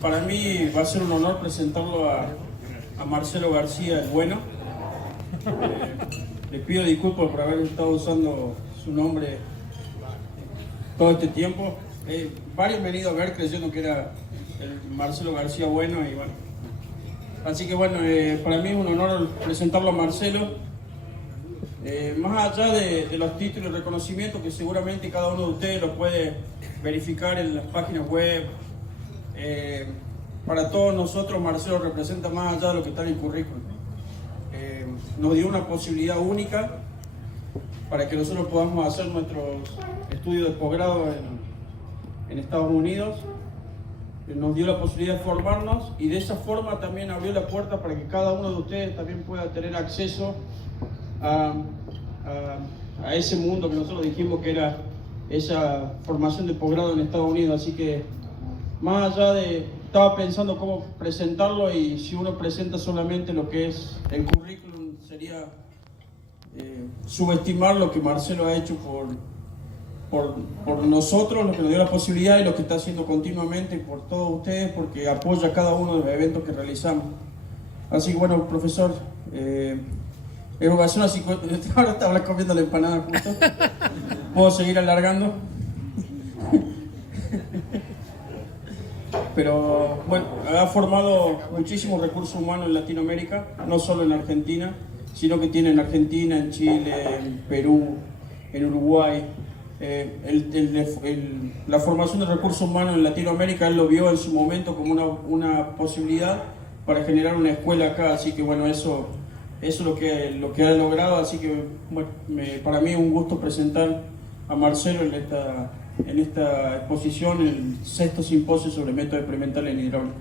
Para mí va a ser un honor presentarlo a Marcelo García, el bueno. Le pido disculpas por haber estado usando su nombre todo este tiempo. Varios me han ido a ver creyendo que era el Marcelo García bueno y bueno. Así que bueno, para mí es un honor presentarlo a Marcelo. Más allá de los títulos y reconocimientos que seguramente cada uno de ustedes lo puede verificar en las páginas web, para todos nosotros Marcelo representa más allá de lo que está en el currículum. Nos dio una posibilidad única para que nosotros podamos hacer nuestros estudios de posgrado en Estados Unidos. Nos dio la posibilidad de formarnos y de esa forma también abrió la puerta para que cada uno de ustedes también pueda tener acceso a ese mundo que nosotros dijimos que era esa formación de posgrado en Estados Unidos. Así que más allá estaba pensando cómo presentarlo, y si uno presenta solamente lo que es el currículum sería subestimar lo que Marcelo ha hecho por nosotros, lo que nos dio la posibilidad y lo que está haciendo continuamente por todos ustedes, porque apoya cada uno de los eventos que realizamos. Así que bueno, profesor, erogación así, ahora estaba comiendo la empanada justo. ¿Puedo seguir alargando? Pero bueno, ha formado muchísimos recursos humanos en Latinoamérica, no solo en Argentina, sino que tiene en Argentina, en Chile, en Perú, en Uruguay. La formación de recursos humanos en Latinoamérica él lo vio en su momento como una posibilidad para generar una escuela acá. Así que bueno, eso es lo que ha logrado. Así que bueno, para mí es un gusto presentar a Marcelo en esta exposición, el 6º simposio sobre métodos experimentales en hidráulica.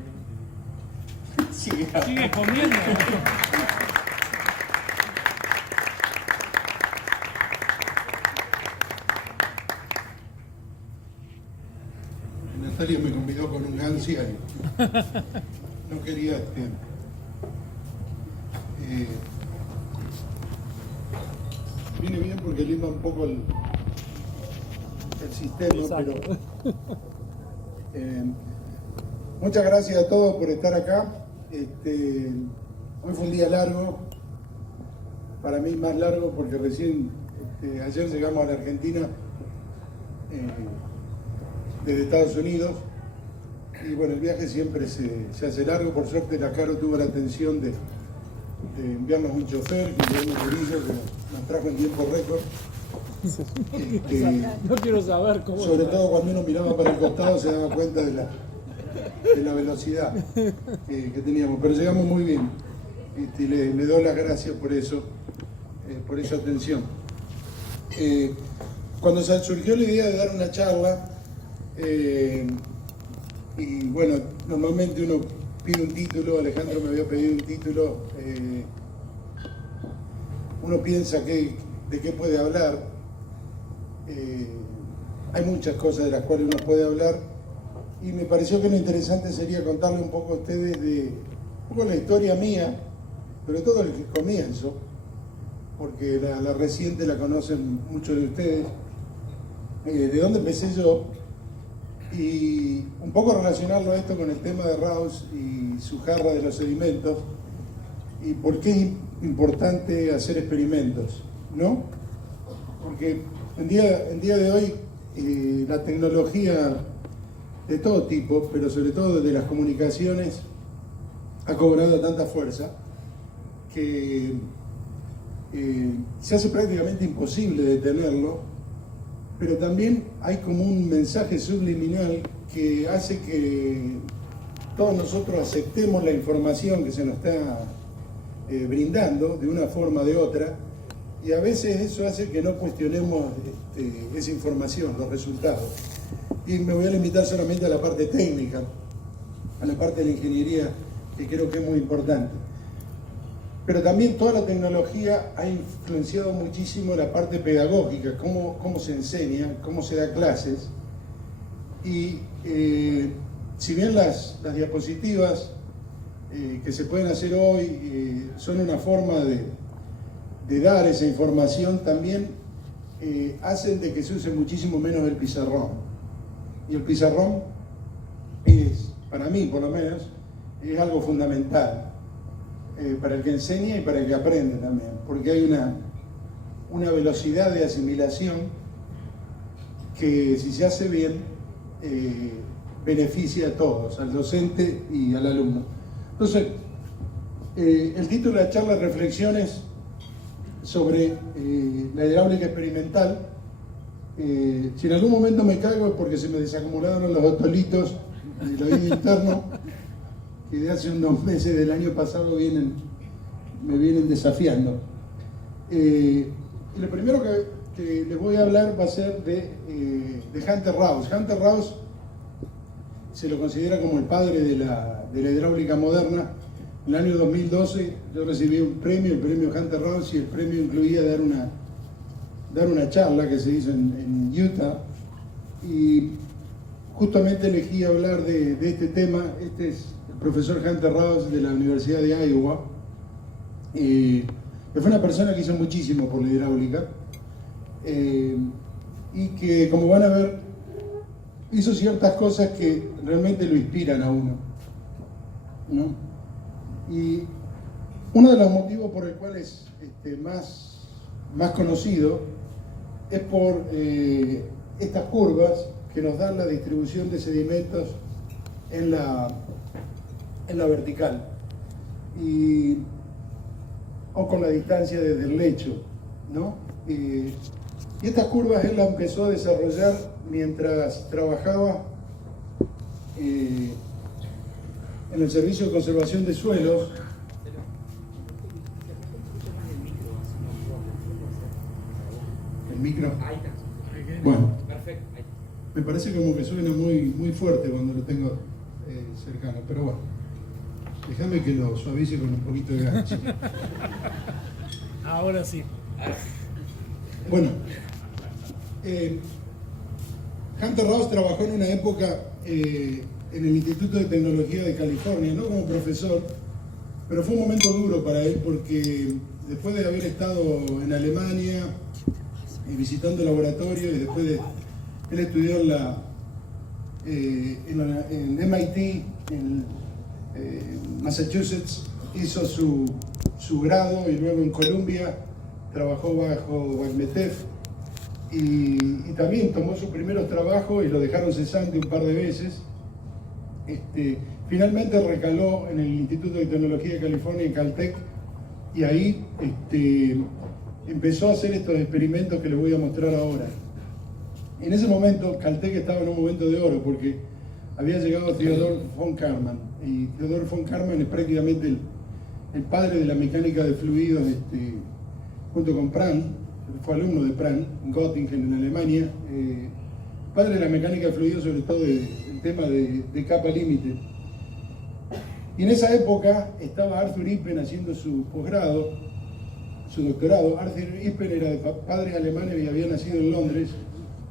Sigue comiendo. Natalia me convidó con un Gansi ahí. No quería viene bien porque limpa un poco el sistema. Exacto. Pero muchas gracias a todos por estar acá. Hoy fue un día largo, para mí más largo porque recién ayer llegamos a la Argentina desde Estados Unidos, y bueno, el viaje siempre se hace largo. Por suerte la Caro tuvo la atención de enviarnos un chofer, Guillermo Murillo, que nos trajo en tiempo récord. No quiero saber cómo. Sobre todo cuando uno miraba para el costado se daba cuenta de la velocidad que teníamos, pero llegamos muy bien. Le doy las gracias por eso, por esa atención. Cuando surgió la idea de dar una charla, y bueno, normalmente uno pide un título, Alejandro me había pedido un título, uno piensa de qué puede hablar. Hay muchas cosas de las cuales uno puede hablar, y me pareció que lo interesante sería contarle un poco a ustedes de un poco la historia mía, sobre todo el comienzo, porque la reciente la conocen muchos de ustedes, de dónde empecé yo, y un poco relacionarlo a esto con el tema de Rawls y su jarra de los sedimentos, y por qué es importante hacer experimentos, ¿no? Porque en día de hoy la tecnología de todo tipo, pero sobre todo de las comunicaciones, ha cobrado tanta fuerza que se hace prácticamente imposible detenerlo. Pero también hay como un mensaje subliminal que hace que todos nosotros aceptemos la información que se nos está brindando de una forma o de otra, y a veces eso hace que no cuestionemos esa información, los resultados. Y me voy a limitar solamente a la parte técnica, a la parte de la ingeniería, que creo que es muy importante. Pero también toda la tecnología ha influenciado muchísimo la parte pedagógica, cómo se enseña, cómo se da clases. Y si bien las diapositivas que se pueden hacer hoy son una forma de dar esa información, también hacen de que se use muchísimo menos el pizarrón. Y el pizarrón es para mí por lo menos, es algo fundamental para el que enseña y para el que aprende también, porque hay una velocidad de asimilación que, si se hace bien, beneficia a todos, al docente y al alumno. Entonces, el título de la charla es Reflexiones sobre la hidráulica experimental. Si en algún momento me caigo es porque se me desacumularon los otolitos del oído interno, que de hace unos meses del año pasado me vienen desafiando. Y lo primero que les voy a hablar va a ser de Hunter Rouse. Hunter Rouse se lo considera como el padre de la hidráulica moderna. En el año 2012 yo recibí un premio, el premio Hunter Rouse, y el premio incluía dar una charla que se hizo en Utah, y justamente elegí hablar de este tema. Este es el profesor Hunter Rouse de la Universidad de Iowa, que fue una persona que hizo muchísimo por la hidráulica, y que, como van a ver, hizo ciertas cosas que realmente lo inspiran a uno, ¿no? Y uno de los motivos por el cual es más conocido es por estas curvas que nos dan la distribución de sedimentos en la vertical, o con la distancia desde el lecho, ¿no? Y estas curvas él las empezó a desarrollar mientras trabajaba en el Servicio de Conservación de Suelos. ¿El micro? Bueno, me parece como que suena muy fuerte cuando lo tengo cercano, pero bueno, déjame que lo suavice con un poquito de gas. Ahora sí. Bueno, Hunter Rouse trabajó en una época en el Instituto de Tecnología de California, no como profesor, pero fue un momento duro para él, porque después de haber estado en Alemania visitando laboratorios, y después él estudió en MIT, en Massachusetts, hizo su grado, y luego en Columbia trabajó bajo Bagmetev, y también tomó sus primeros trabajos y lo dejaron cesante un par de veces. Finalmente recaló en el Instituto de Tecnología de California, en Caltech, y ahí empezó a hacer estos experimentos que les voy a mostrar ahora. En ese momento Caltech estaba en un momento de oro, porque había llegado Theodor von Karman, y Theodor von Karman es prácticamente el padre de la mecánica de fluidos, junto con Prandtl. Fue alumno de Prandtl en Göttingen, en Alemania, padre de la mecánica de fluidos, sobre todo el tema de capa límite. Y en esa época estaba Arthur Ippen haciendo su posgrado, su doctorado. Arthur Ippen era de padres alemanes y había nacido en Londres.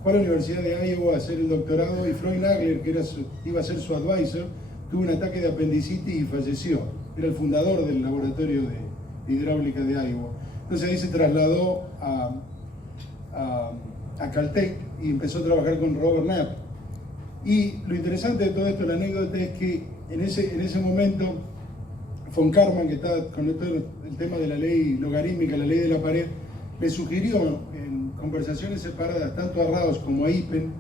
Fue a la Universidad de Iowa a hacer el doctorado, y Freud Nagler, que iba a ser su advisor, tuvo un ataque de apendicitis y falleció. Era el fundador del laboratorio de hidráulica de Iowa. Entonces ahí se trasladó a Caltech y empezó a trabajar con Robert Knapp. Y lo interesante de todo esto, la anécdota, es que en ese momento von Karman, que estaba con todo el tema de la ley logarítmica, la ley de la pared, le sugirió en conversaciones separadas tanto a Rouse como a Ippen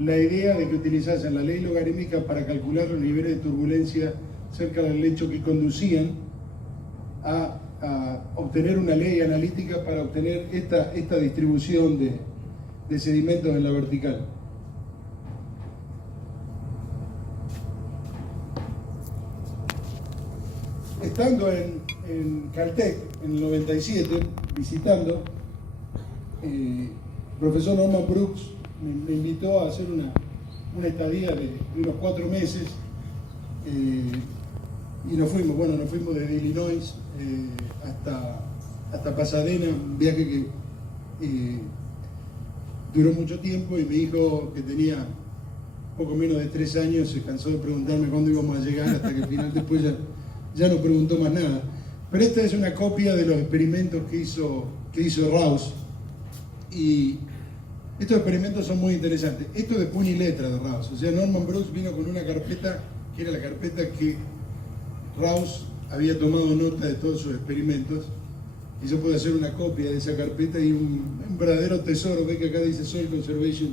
la idea de que utilizasen la ley logarítmica para calcular los niveles de turbulencia cerca del lecho, que conducían a obtener una ley analítica para obtener esta distribución de sedimentos en la vertical. Estando en Caltech en el 97, visitando, el profesor Norman Brooks me invitó a hacer una estadía de unos 4 meses, y nos fuimos desde Illinois hasta Pasadena, un viaje que duró mucho tiempo, y mi hijo, que tenía poco menos de 3 años, se cansó de preguntarme cuándo íbamos a llegar, hasta que al final después ya no preguntó más nada. Pero esta es una copia de los experimentos que hizo Rouse, y estos experimentos son muy interesantes. Esto de puño y letra de Rouse, o sea, Norman Brooks vino con una carpeta que era la carpeta que Raus había tomado nota de todos sus experimentos, y yo puedo hacer una copia de esa carpeta y un verdadero tesoro. Ve que acá dice Soil Conservation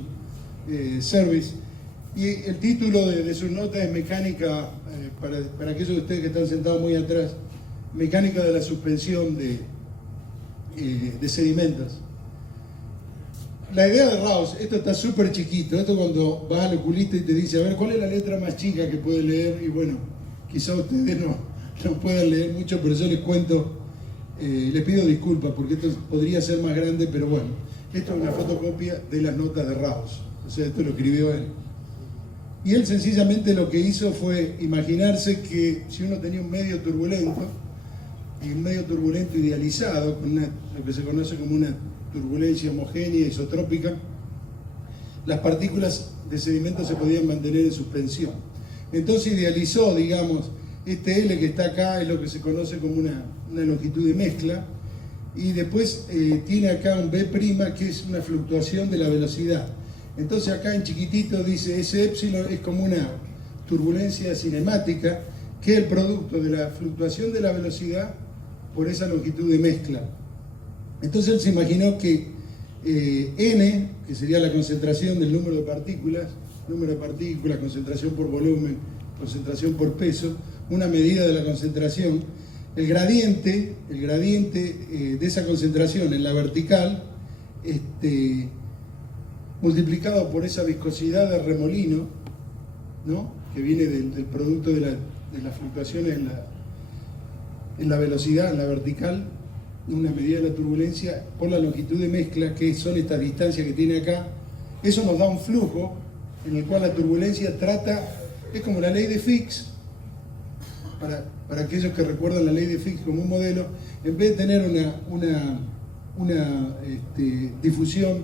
Service, y el título de su nota es mecánica, para aquellos de ustedes que están sentados muy atrás, mecánica de la suspensión de sedimentos. La idea de Raus, esto está súper chiquito, esto cuando vas al oculista y te dice, a ver, ¿cuál es la letra más chica que puede leer? Y bueno, quizá ustedes no puedan leer mucho, pero yo les cuento, les pido disculpas porque esto podría ser más grande, pero bueno, esto es una fotocopia de las notas de Raus, o sea, esto lo escribió él. Y él sencillamente lo que hizo fue imaginarse que si uno tenía un medio turbulento, y un medio turbulento idealizado, con lo que se conoce como una turbulencia homogénea, isotrópica, las partículas de sedimento se podían mantener en suspensión. Entonces idealizó, digamos, este L que está acá es lo que se conoce como una longitud de mezcla, y después tiene acá un B' que es una fluctuación de la velocidad. Entonces acá en chiquitito dice ese épsilon es como una turbulencia cinemática, que es el producto de la fluctuación de la velocidad por esa longitud de mezcla. Entonces él se imaginó que N, que sería la concentración del número de partículas, concentración por volumen, concentración por peso, una medida de la concentración, el gradiente de esa concentración en la vertical, multiplicado por esa viscosidad de remolino, ¿no?, que viene del producto de las fluctuaciones en la velocidad, en la vertical, una medida de la turbulencia por la longitud de mezcla, que son estas distancias que tiene acá. Eso nos da un flujo en el cual la turbulencia es como la ley de Fick, para aquellos que recuerdan la ley de Fick como un modelo, en vez de tener una difusión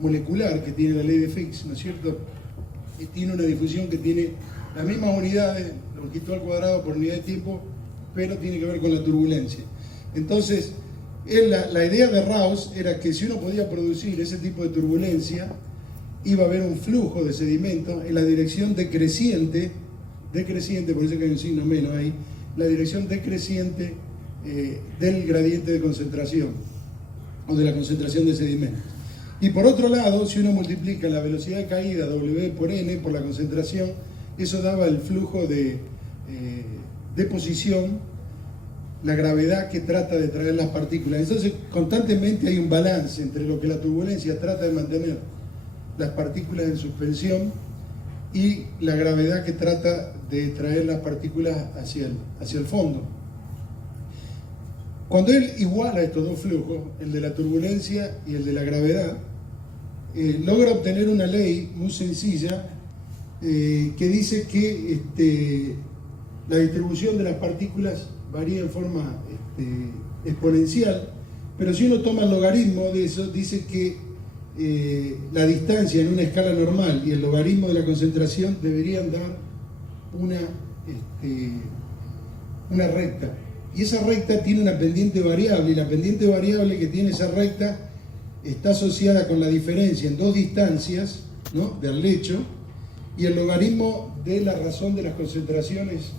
molecular que tiene la ley de Fick, ¿no es cierto?, tiene una difusión que tiene las mismas unidades, longitud al cuadrado por unidad de tiempo, pero tiene que ver con la turbulencia. Entonces, la idea de Raus era que si uno podía producir ese tipo de turbulencia, iba a haber un flujo de sedimentos en la dirección decreciente, por eso que hay un signo menos ahí, la dirección decreciente del gradiente de concentración, o de la concentración de sedimentos. Y por otro lado, si uno multiplica la velocidad de caída W por N, por la concentración, eso daba el flujo de deposición, la gravedad que trata de traer las partículas. Entonces, constantemente hay un balance entre lo que la turbulencia trata de mantener las partículas en suspensión y la gravedad que trata de traer las partículas hacia el fondo. Cuando él iguala estos dos flujos, el de la turbulencia y el de la gravedad, logra obtener una ley muy sencilla que dice que la distribución de las partículas varía en forma exponencial, pero si uno toma el logaritmo de eso, dice que la distancia en una escala normal y el logaritmo de la concentración deberían dar una recta. Y esa recta tiene una pendiente variable, y la pendiente variable que tiene esa recta está asociada con la diferencia en dos distancias, ¿no?, del lecho, y el logaritmo de la razón de las concentraciones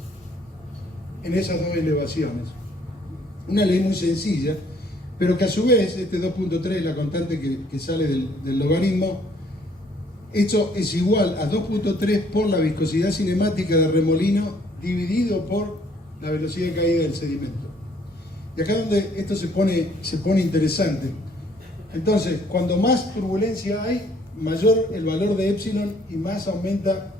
en esas dos elevaciones. Una ley muy sencilla, pero que a su vez, 2.3, la constante que sale del logaritmo, esto es igual a 2.3 por la viscosidad cinemática del remolino dividido por la velocidad de caída del sedimento. Y acá donde esto se pone interesante. Entonces, cuando más turbulencia hay, mayor el valor de épsilon y más aumenta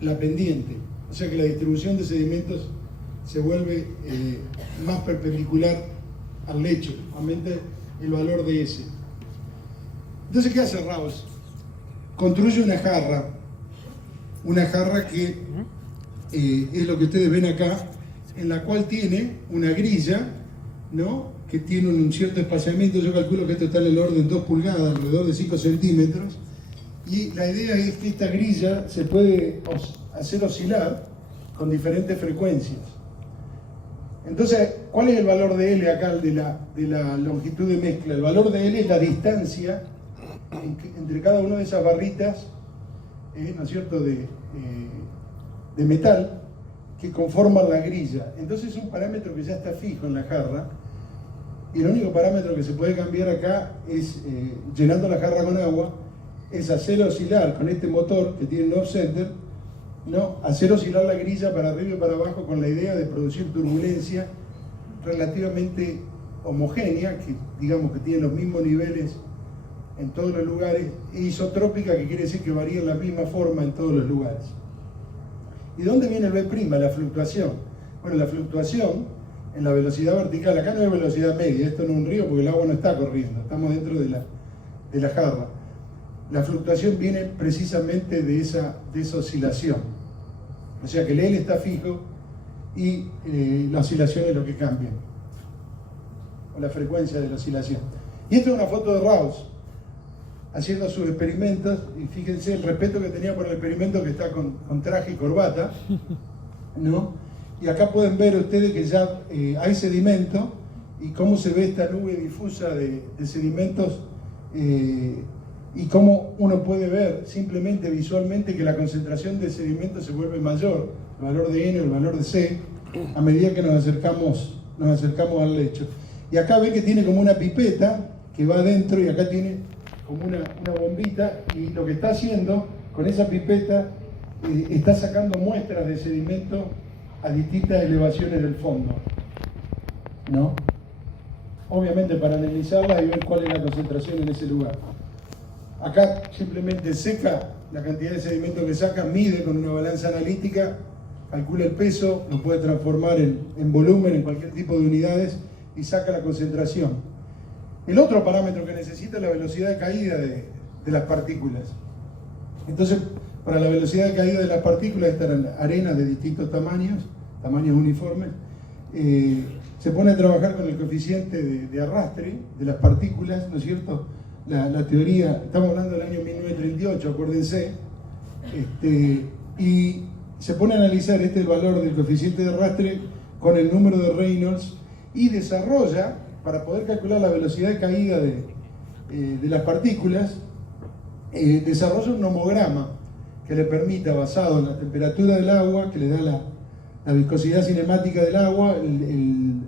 la pendiente. O sea que la distribución de sedimentos se vuelve más perpendicular al lecho, aumenta el valor de S. Entonces, ¿qué hace Raus? Construye una jarra que es lo que ustedes ven acá, en la cual tiene una grilla, ¿no?, que tiene un cierto espaciamiento. Yo calculo que esto está en el orden 2 pulgadas, alrededor de 5 centímetros, y la idea es que esta grilla se puede hacer oscilar con diferentes frecuencias. Entonces, ¿cuál es el valor de L acá, de la longitud de mezcla? El valor de L es la distancia entre cada una de esas barritas ¿no es cierto?, de metal que conforman la grilla. Entonces es un parámetro que ya está fijo en la jarra, y el único parámetro que se puede cambiar acá es, llenando la jarra con agua, es hacer oscilar con este motor que tiene el off-center, ¿no?, hacer oscilar la grilla para arriba y para abajo con la idea de producir turbulencia relativamente homogénea, que digamos que tiene los mismos niveles en todos los lugares, e isotrópica, que quiere decir que varía en la misma forma en todos los lugares. ¿Y dónde viene el B'? La fluctuación. Bueno, la fluctuación en la velocidad vertical, acá no hay velocidad media, esto no es un río porque el agua no está corriendo, estamos dentro de la jarra. La fluctuación viene precisamente de esa oscilación. O sea que el L está fijo y la oscilación es lo que cambia, o la frecuencia de la oscilación. Y esta es una foto de Raus haciendo sus experimentos, y fíjense el respeto que tenía por el experimento, que está con traje y corbata, ¿no? Y acá pueden ver ustedes que ya hay sedimento, y cómo se ve esta nube difusa de sedimentos, y cómo uno puede ver simplemente visualmente que la concentración de sedimento se vuelve mayor, el valor de N o el valor de C, a medida que nos acercamos al lecho. Y acá ven que tiene como una pipeta que va adentro, y acá tiene como una bombita, y lo que está haciendo con esa pipeta, está sacando muestras de sedimento a distintas elevaciones del fondo, ¿no? Obviamente para analizarla y ver cuál es la concentración en ese lugar. Acá simplemente seca la cantidad de sedimento que saca, mide con una balanza analítica, calcula el peso, lo puede transformar en volumen, en cualquier tipo de unidades, y saca la concentración. El otro parámetro que necesita es la velocidad de caída de las partículas. Entonces, para la velocidad de caída de las partículas, estarán arenas de distintos tamaños uniformes. Se pone a trabajar con el coeficiente de arrastre de las partículas, ¿no es cierto? La teoría, estamos hablando del año 1938, acuérdense, y se pone a analizar el valor del coeficiente de arrastre con el número de Reynolds, y desarrolla, para poder calcular la velocidad de caída de las partículas, desarrolla un nomograma que le permita, basado en la temperatura del agua, que le da la viscosidad cinemática del agua, el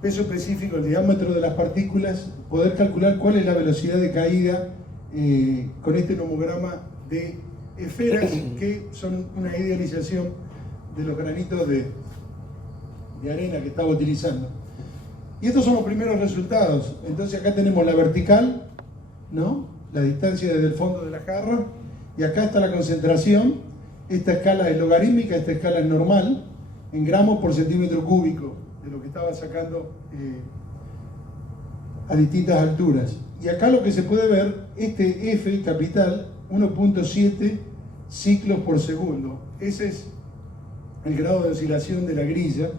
peso específico, el diámetro de las partículas, poder calcular cuál es la velocidad de caída con este nomograma de esferas, que son una idealización de los granitos de arena que estaba utilizando. Y estos son los primeros resultados. Entonces acá tenemos la vertical, ¿no?, la distancia desde el fondo de la jarra, y acá está la concentración. Esta escala es logarítmica, esta escala es normal, en gramos por centímetro cúbico, de lo que estaba sacando a distintas alturas. Y acá lo que se puede ver, este F capital, 1.7 ciclos por segundo. Ese es el grado de oscilación de la grilla,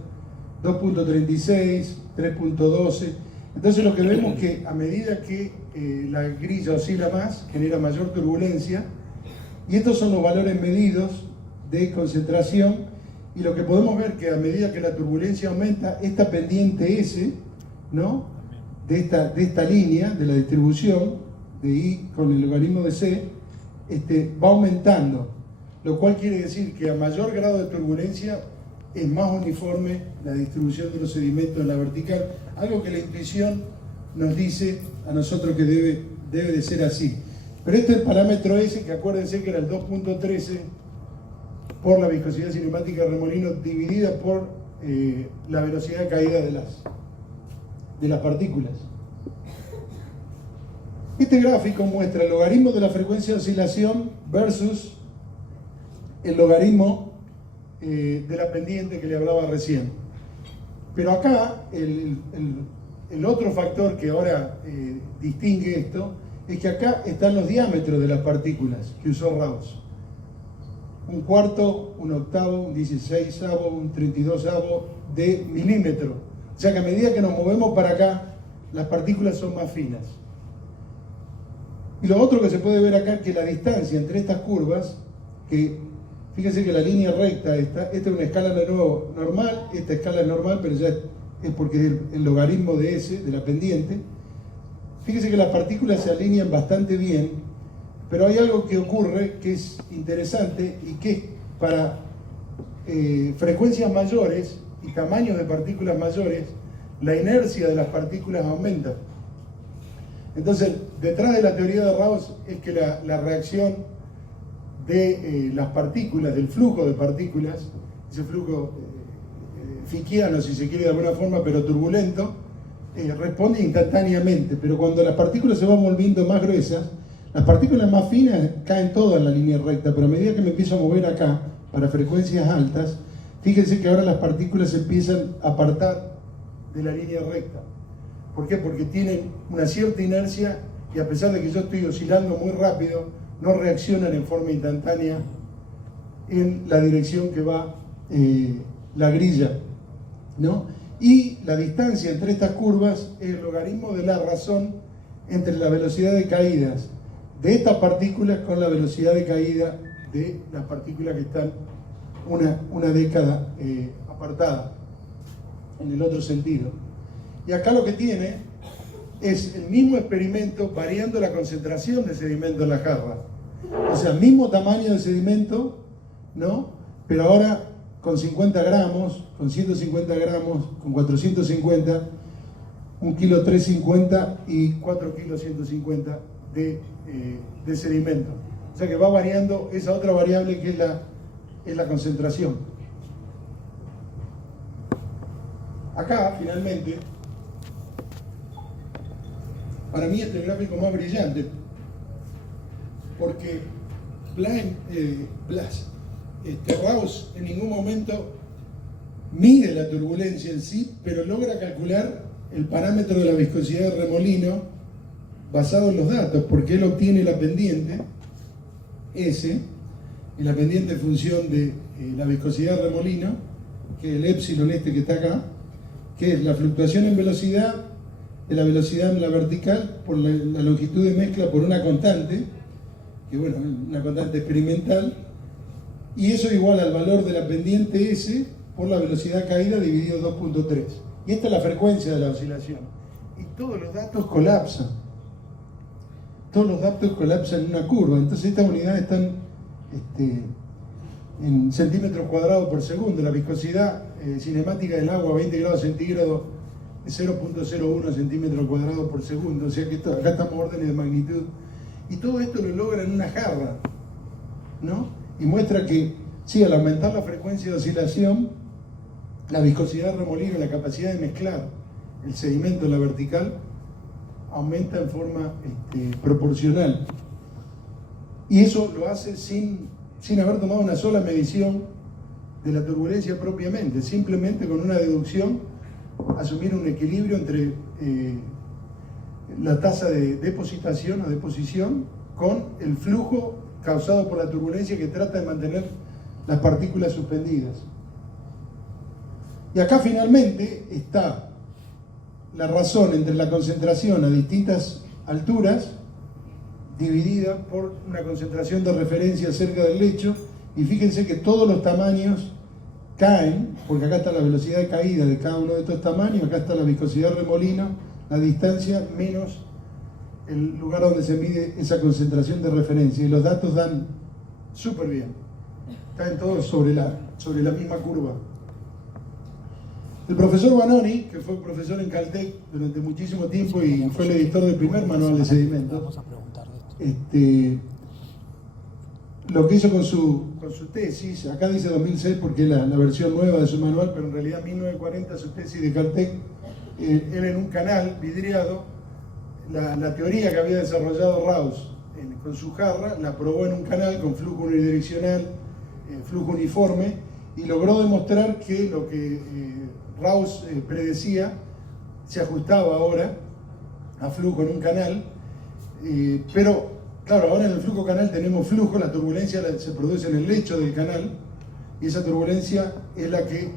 2.36, 3.12. Entonces lo que vemos es que a medida que la grilla oscila más, genera mayor turbulencia, y estos son los valores medidos de concentración, y lo que podemos ver que a medida que la turbulencia aumenta, esta pendiente S, ¿no?, de esta línea de la distribución de I con el logaritmo de C, va aumentando, lo cual quiere decir que a mayor grado de turbulencia es más uniforme la distribución de los sedimentos en la vertical, algo que la intuición nos dice a nosotros que debe de ser así. Pero este es el parámetro S, que acuérdense que era el 2.13 por la viscosidad cinemática de remolino dividida por la velocidad de caída de las partículas. Este gráfico muestra el logaritmo de la frecuencia de oscilación versus el logaritmo de la pendiente que le hablaba recién. Pero acá el otro factor que ahora distingue esto es que acá están los diámetros de las partículas que usó Raus. 1/4, 1/8, 1/16, 1/32 de milímetro. O sea que a medida que nos movemos para acá, las partículas son más finas. Y lo otro que se puede ver acá es que la distancia entre estas curvas, que fíjense que la línea recta, esta es una escala de nuevo normal, esta escala es normal, pero ya es porque es el logaritmo de S, de la pendiente. Fíjense que las partículas se alinean bastante bien, Pero hay algo que ocurre que es interesante y que para frecuencias mayores y tamaños de partículas mayores, la inercia de las partículas aumenta. Entonces, detrás de la teoría de Raus es que la reacción de las partículas, del flujo de partículas, ese flujo fickiano, si se quiere de alguna forma, pero turbulento, responde instantáneamente. Pero cuando las partículas se van volviendo más gruesas, las partículas más finas caen todas en la línea recta, pero a medida que me empiezo a mover acá, para frecuencias altas, fíjense que ahora las partículas se empiezan a apartar de la línea recta. ¿Por qué? Porque tienen una cierta inercia y a pesar de que yo estoy oscilando muy rápido, no reaccionan en forma instantánea en la dirección que va la grilla, ¿no? Y la distancia entre estas curvas es el logaritmo de la razón entre la velocidad de caídas de estas partículas con la velocidad de caída de las partículas que están una década apartada en el otro sentido. Y acá lo que tiene es el mismo experimento variando la concentración de sedimento en la jarra. O sea, mismo tamaño de sedimento, ¿no? Pero ahora con 50 gramos, con 150 gramos, con 450, 1 kilo 350 y 4 kilos 150 de sedimento. O sea que va variando esa otra variable que es la concentración. Acá, finalmente, para mí este gráfico más brillante, porque Raus en ningún momento mide la turbulencia en sí, pero logra calcular el parámetro de la viscosidad de remolino basado en los datos, porque él obtiene la pendiente S, y la pendiente en función de la viscosidad de remolino, que es el épsilon que está acá, que es la fluctuación en velocidad de la velocidad en la vertical por la longitud de mezcla por una constante, que bueno, una constante experimental, y eso igual al valor de la pendiente S por la velocidad caída dividido 2.3. Y esta es la frecuencia de la oscilación. Y todos los datos colapsan. Todos los datos colapsan en una curva. Entonces estas unidades están en centímetros cuadrados por segundo. La viscosidad cinemática del agua a 20 grados centígrados es 0.01 centímetros cuadrados por segundo. O sea que acá estamos órdenes de magnitud. Y todo esto lo logra en una jarra, ¿no? Y muestra que, sí, al aumentar la frecuencia de oscilación, la viscosidad de remolino, la capacidad de mezclar el sedimento en la vertical, aumenta en forma proporcional. Y eso lo hace sin haber tomado una sola medición de la turbulencia propiamente, simplemente con una deducción, asumir un equilibrio entre la tasa de depositación o deposición con el flujo causado por la turbulencia que trata de mantener las partículas suspendidas. Y acá finalmente está la razón entre la concentración a distintas alturas dividida por una concentración de referencia cerca del lecho, y fíjense que todos los tamaños caen, porque acá está la velocidad de caída de cada uno de estos tamaños, acá está la viscosidad de remolino, la distancia menos el lugar donde se mide esa concentración de referencia, y los datos dan súper bien, caen todos sobre la misma curva. El profesor Vanoni, que fue profesor en Caltech durante muchísimo tiempo y fue el editor del primer manual de sedimentos, lo que hizo con su tesis, acá dice 2006 porque es la versión nueva de su manual, pero en realidad 1940 su tesis de Caltech, él en un canal vidriado, la teoría que había desarrollado Raus con su jarra, la probó en un canal con flujo unidireccional, flujo uniforme, y logró demostrar que lo que Raus predecía se ajustaba ahora a flujo en un canal, pero claro, ahora en el flujo canal tenemos flujo, la turbulencia se produce en el lecho del canal, y esa turbulencia es la que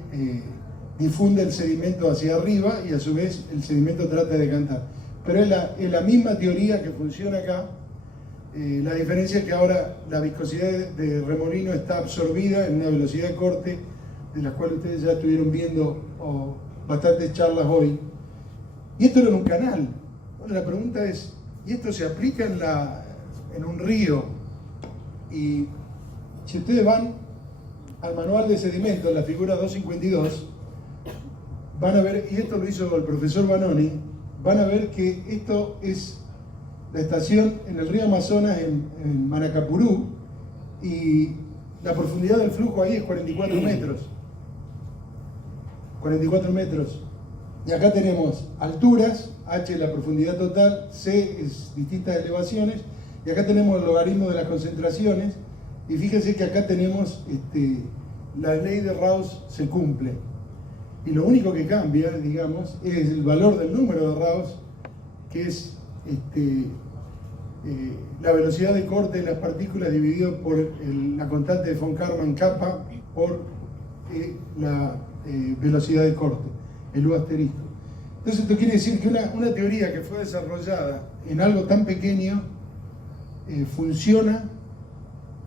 difunde el sedimento hacia arriba, y a su vez el sedimento trata de decantar. Pero es la misma teoría que funciona acá. La diferencia es que ahora la viscosidad de remolino está absorbida en una velocidad de corte, de las cuales ustedes ya estuvieron viendo bastantes charlas hoy. Y esto era en un canal. Bueno, la pregunta es, ¿y esto se aplica en un río, y si ustedes van al manual de sedimentos, la figura 252, van a ver, y esto lo hizo el profesor Vanoni, van a ver que esto es la estación en el río Amazonas en Manacapurú, y la profundidad del flujo ahí es 44 metros. 44 metros. Y acá tenemos alturas, H es la profundidad total, C es distintas elevaciones, y acá tenemos el logaritmo de las concentraciones, y fíjense que acá tenemos, la ley de Raoult se cumple. Y lo único que cambia, digamos, es el valor del número de Raoult, que es la velocidad de corte de las partículas dividido por la constante de von Karman kappa por la velocidad de corte, el U asterisco. Entonces esto quiere decir que una teoría que fue desarrollada en algo tan pequeño funciona,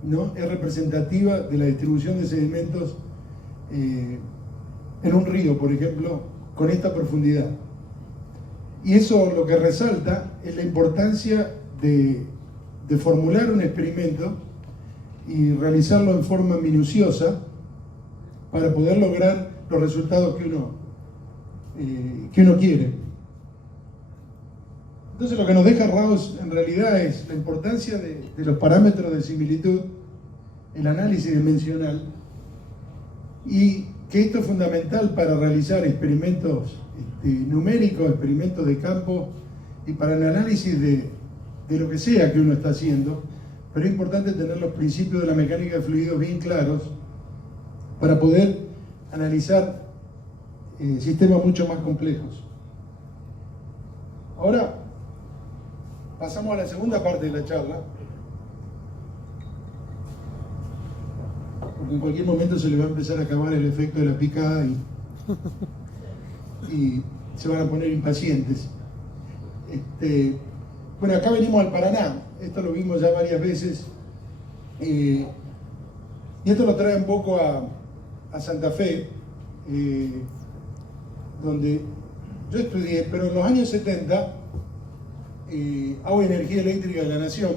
¿no? Es representativa de la distribución de sedimentos en un río, por ejemplo, con esta profundidad. Y eso lo que resalta es la importancia de formular un experimento y realizarlo en forma minuciosa para poder lograr los resultados que uno quiere. Entonces lo que nos deja Raoult en realidad es la importancia de los parámetros de similitud, el análisis dimensional, y que esto es fundamental para realizar experimentos numéricos, experimentos de campo y para el análisis de lo que sea que uno está haciendo, pero es importante tener los principios de la mecánica de fluidos bien claros para poder analizar sistemas mucho más complejos. Ahora pasamos a la segunda parte de la charla, porque en cualquier momento se le va a empezar a acabar el efecto de la picada y se van a poner impacientes. Bueno, acá venimos al Paraná, esto lo vimos ya varias veces, y esto lo trae un poco a Santa Fe, donde yo estudié, pero en los años 70, Agua y Energía Eléctrica de la Nación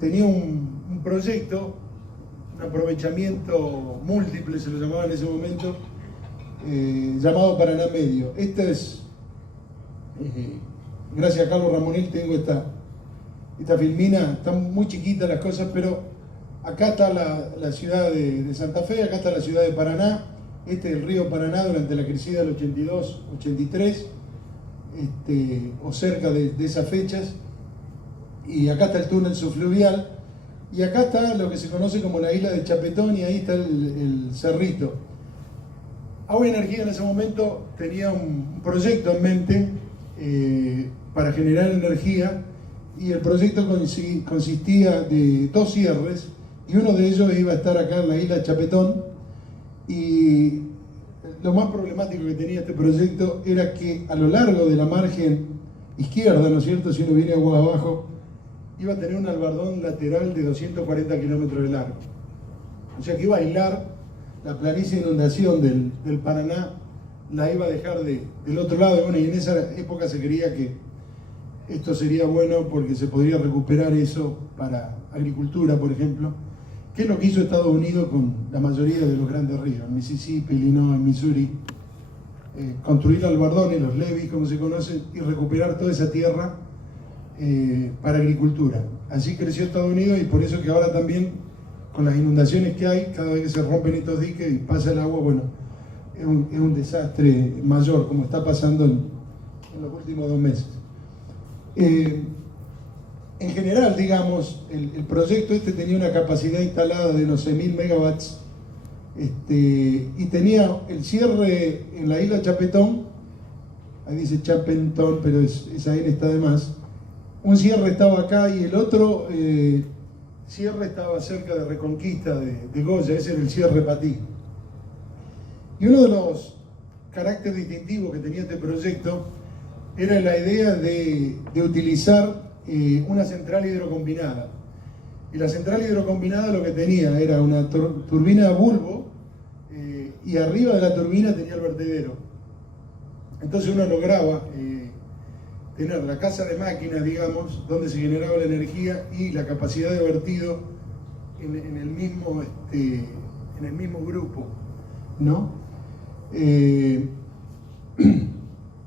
tenía un proyecto, un aprovechamiento múltiple, se lo llamaba en ese momento, llamado Paraná Medio. Este es, gracias a Carlos Ramonil tengo esta filmina, están muy chiquitas las cosas, pero acá está la ciudad de Santa Fe, acá está la ciudad de Paraná, este es el río Paraná durante la crecida del 82, 83, o cerca de esas fechas, y acá está el túnel subfluvial, y acá está lo que se conoce como la isla de Chapetón, y ahí está el cerrito. Agua y Energía en ese momento tenía un proyecto en mente para generar energía, y el proyecto consistía de 2 cierres, y uno de ellos iba a estar acá en la isla de Chapetón, y lo más problemático que tenía este proyecto era que a lo largo de la margen izquierda, ¿no es cierto?, si uno viene agua abajo, iba a tener un albardón lateral de 240 kilómetros de largo. O sea que iba a aislar la planicie de inundación del Paraná, la iba a dejar del otro lado. Bueno, y en esa época se creía que esto sería bueno porque se podría recuperar eso para agricultura, por ejemplo, que es lo que hizo Estados Unidos con la mayoría de los grandes ríos, Mississippi, Illinois, Missouri, construir albardones, los levees, como se conocen, y recuperar toda esa tierra para agricultura. Así creció Estados Unidos, y por eso que ahora también, con las inundaciones que hay, cada vez que se rompen estos diques y pasa el agua, bueno, es un desastre mayor, como está pasando en los últimos 2 meses. En general, digamos, el proyecto tenía una capacidad instalada de unos 6.000 megawatts, y tenía el cierre en la isla Chapetón, ahí dice Chapetón, pero esa N está de más. Un cierre estaba acá y el otro cierre estaba cerca de Reconquista, de Goya, ese era el cierre Patí. Y uno de los caracteres distintivos que tenía este proyecto era la idea de utilizar una central hidrocombinada. Y la central hidrocombinada lo que tenía era una turbina a bulbo, y arriba de la turbina tenía el vertedero. Entonces uno lograba tener la casa de máquinas, digamos, donde se generaba la energía y la capacidad de vertido en el mismo grupo, ¿no?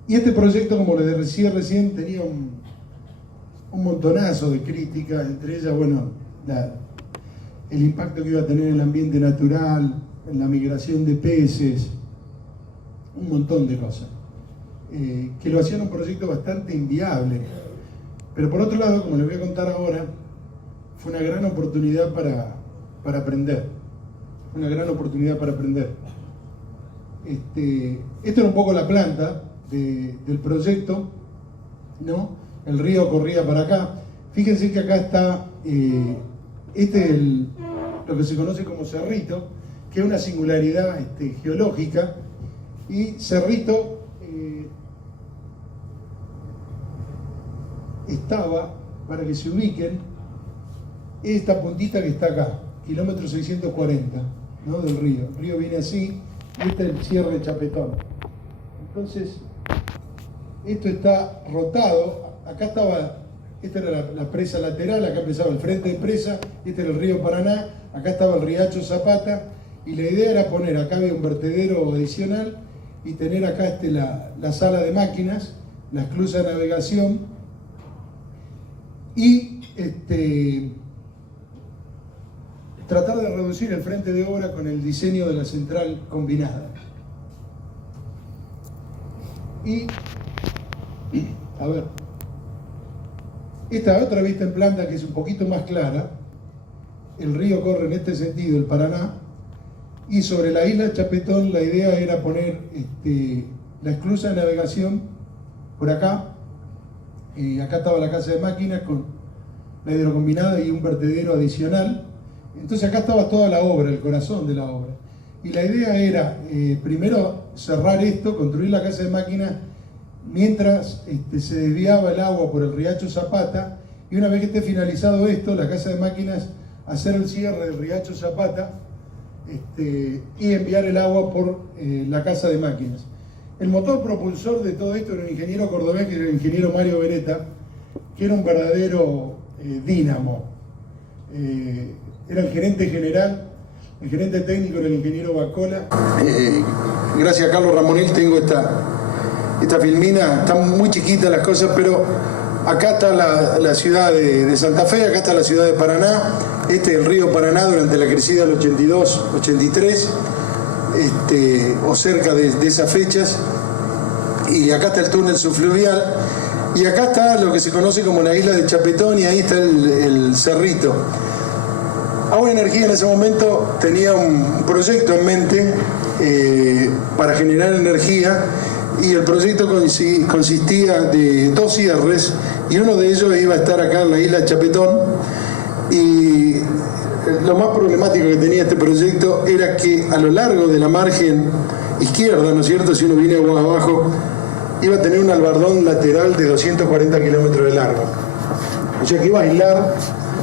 Y este proyecto, como les decía recién, tenía un montonazo de críticas, entre ellas, bueno, el impacto que iba a tener en el ambiente natural, en la migración de peces, un montón de cosas, que lo hacían un proyecto bastante inviable. Pero por otro lado, como les voy a contar ahora, fue una gran oportunidad para aprender. Una gran oportunidad para aprender. Esto era un poco la planta del proyecto, ¿no? El río corría para acá. Fíjense que acá está, lo que se conoce como Cerrito, que es una singularidad geológica, y Cerrito estaba, para que se ubiquen, esta puntita que está acá, kilómetro 640, ¿no? Del río. El río viene así, y este es el cierre de Chapetón. Entonces, esto está rotado. Acá estaba, esta era la presa lateral, acá empezaba el frente de presa, este era el río Paraná, acá estaba el riacho Zapata, y la idea era poner, acá había un vertedero adicional, y tener acá la sala de máquinas, la esclusa de navegación, y tratar de reducir el frente de obra con el diseño de la central combinada. Y, a ver, esta otra vista en planta que es un poquito más clara, el río corre en este sentido, el Paraná, y sobre la isla Chapetón la idea era poner la esclusa de navegación por acá, acá estaba la casa de máquinas con la hidrocombinada y un vertedero adicional. Entonces acá estaba toda la obra, el corazón de la obra. Y la idea era, primero, cerrar esto, construir la casa de máquinas, mientras se desviaba el agua por el riacho Zapata, y una vez que esté finalizado esto, la casa de máquinas, hacer el cierre del riacho Zapata, y enviar el agua por la casa de máquinas. El motor propulsor de todo esto era un ingeniero cordobés, que era el ingeniero Mario Beretta, que era un verdadero dínamo. Era el gerente general, el gerente técnico era el ingeniero Bacola. Gracias a Carlos Ramonil tengo esta filmina, están muy chiquitas las cosas, pero acá está la ciudad de Santa Fe, acá está la ciudad de Paraná, este es el río Paraná durante la crecida del 82, 83, o cerca de esas fechas, y acá está el túnel subfluvial, y acá está lo que se conoce como la isla de Chapetón, y ahí está el Cerrito. Agua Energía en ese momento tenía un proyecto en mente para generar energía, y el proyecto consistía de 2 cierres, y uno de ellos iba a estar acá en la isla de Chapetón, y lo más problemático que tenía este proyecto era que a lo largo de la margen izquierda, ¿no es cierto?, si uno viene agua abajo, iba a tener un albardón lateral de 240 kilómetros de largo. O sea que iba a aislar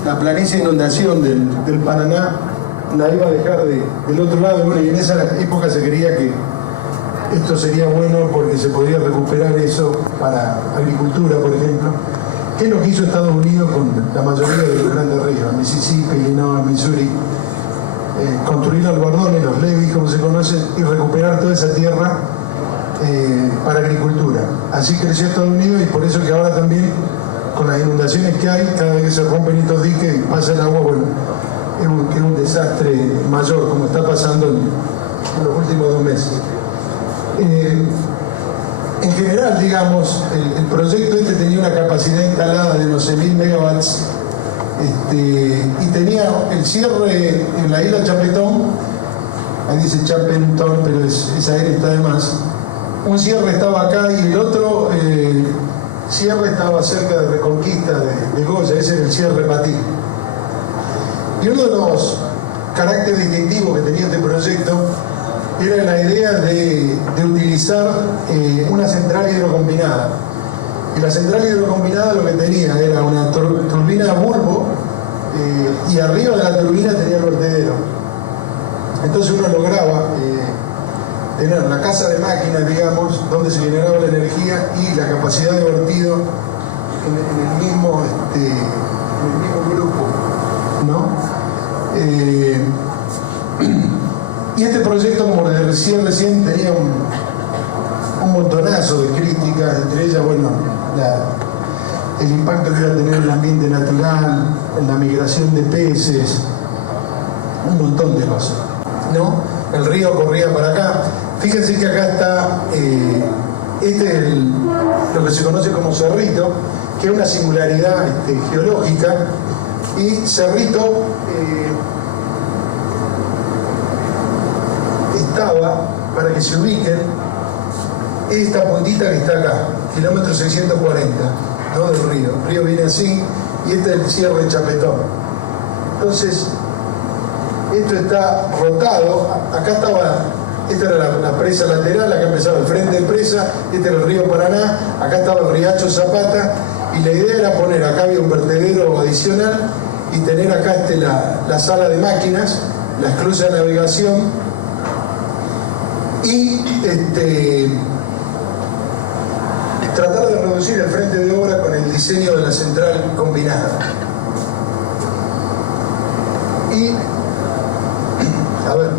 la planicie de inundación del Paraná, la iba a dejar del otro lado. Bueno, y en esa época se creía que esto sería bueno porque se podía recuperar eso para agricultura, por ejemplo. ¿Qué es lo que hizo Estados Unidos con la mayoría de los grandes ríos? Mississippi, Illinois, Missouri. Construir albardones, los levees, como se conocen, y recuperar toda esa tierra para agricultura. Así creció Estados Unidos, y por eso que ahora también, con las inundaciones que hay, cada vez que se rompen estos diques y pasa el agua, bueno, es un desastre mayor, como está pasando en los últimos 2 meses. En general, digamos, el proyecto tenía una capacidad instalada de 11.000 megawatts, y tenía el cierre en la isla Chapetón, ahí dice Chapetón, pero esa R está de más. Un cierre estaba acá y el otro cierre estaba cerca de Reconquista, de Goya, ese era el cierre Patí. Y uno de los caracteres distintivos que tenía este proyecto era la idea de utilizar una central hidrocombinada. Y la central hidrocombinada lo que tenía era una turbina bulbo, y arriba de la turbina tenía el vertedero. Entonces uno lograba tener la casa de máquinas, digamos, donde se generaba la energía y la capacidad de vertido en el mismo grupo, ¿no? Y este proyecto, como les decía recién, tenía un montonazo de críticas, entre ellas, bueno, el impacto que iba a tener en el ambiente natural, en la migración de peces, un montón de cosas, ¿no? El río corría para acá. Fíjense que acá está, este es lo que se conoce como Cerrito, que es una singularidad geológica, y Cerrito estaba, para que se ubiquen, esta puntita que está acá, kilómetro 640, ¿no? Del río. El río viene así, y este es el cierre de Chapetón. Entonces, esto está rotado. Acá estaba, esta era la presa lateral, acá empezaba el frente de presa, este era el río Paraná, acá estaba el riacho Zapata, y la idea era poner, acá había un vertedero adicional, y tener acá la sala de máquinas, la esclusa de navegación, y tratar de reducir el frente de obra con el diseño de la central combinada. Y, a ver,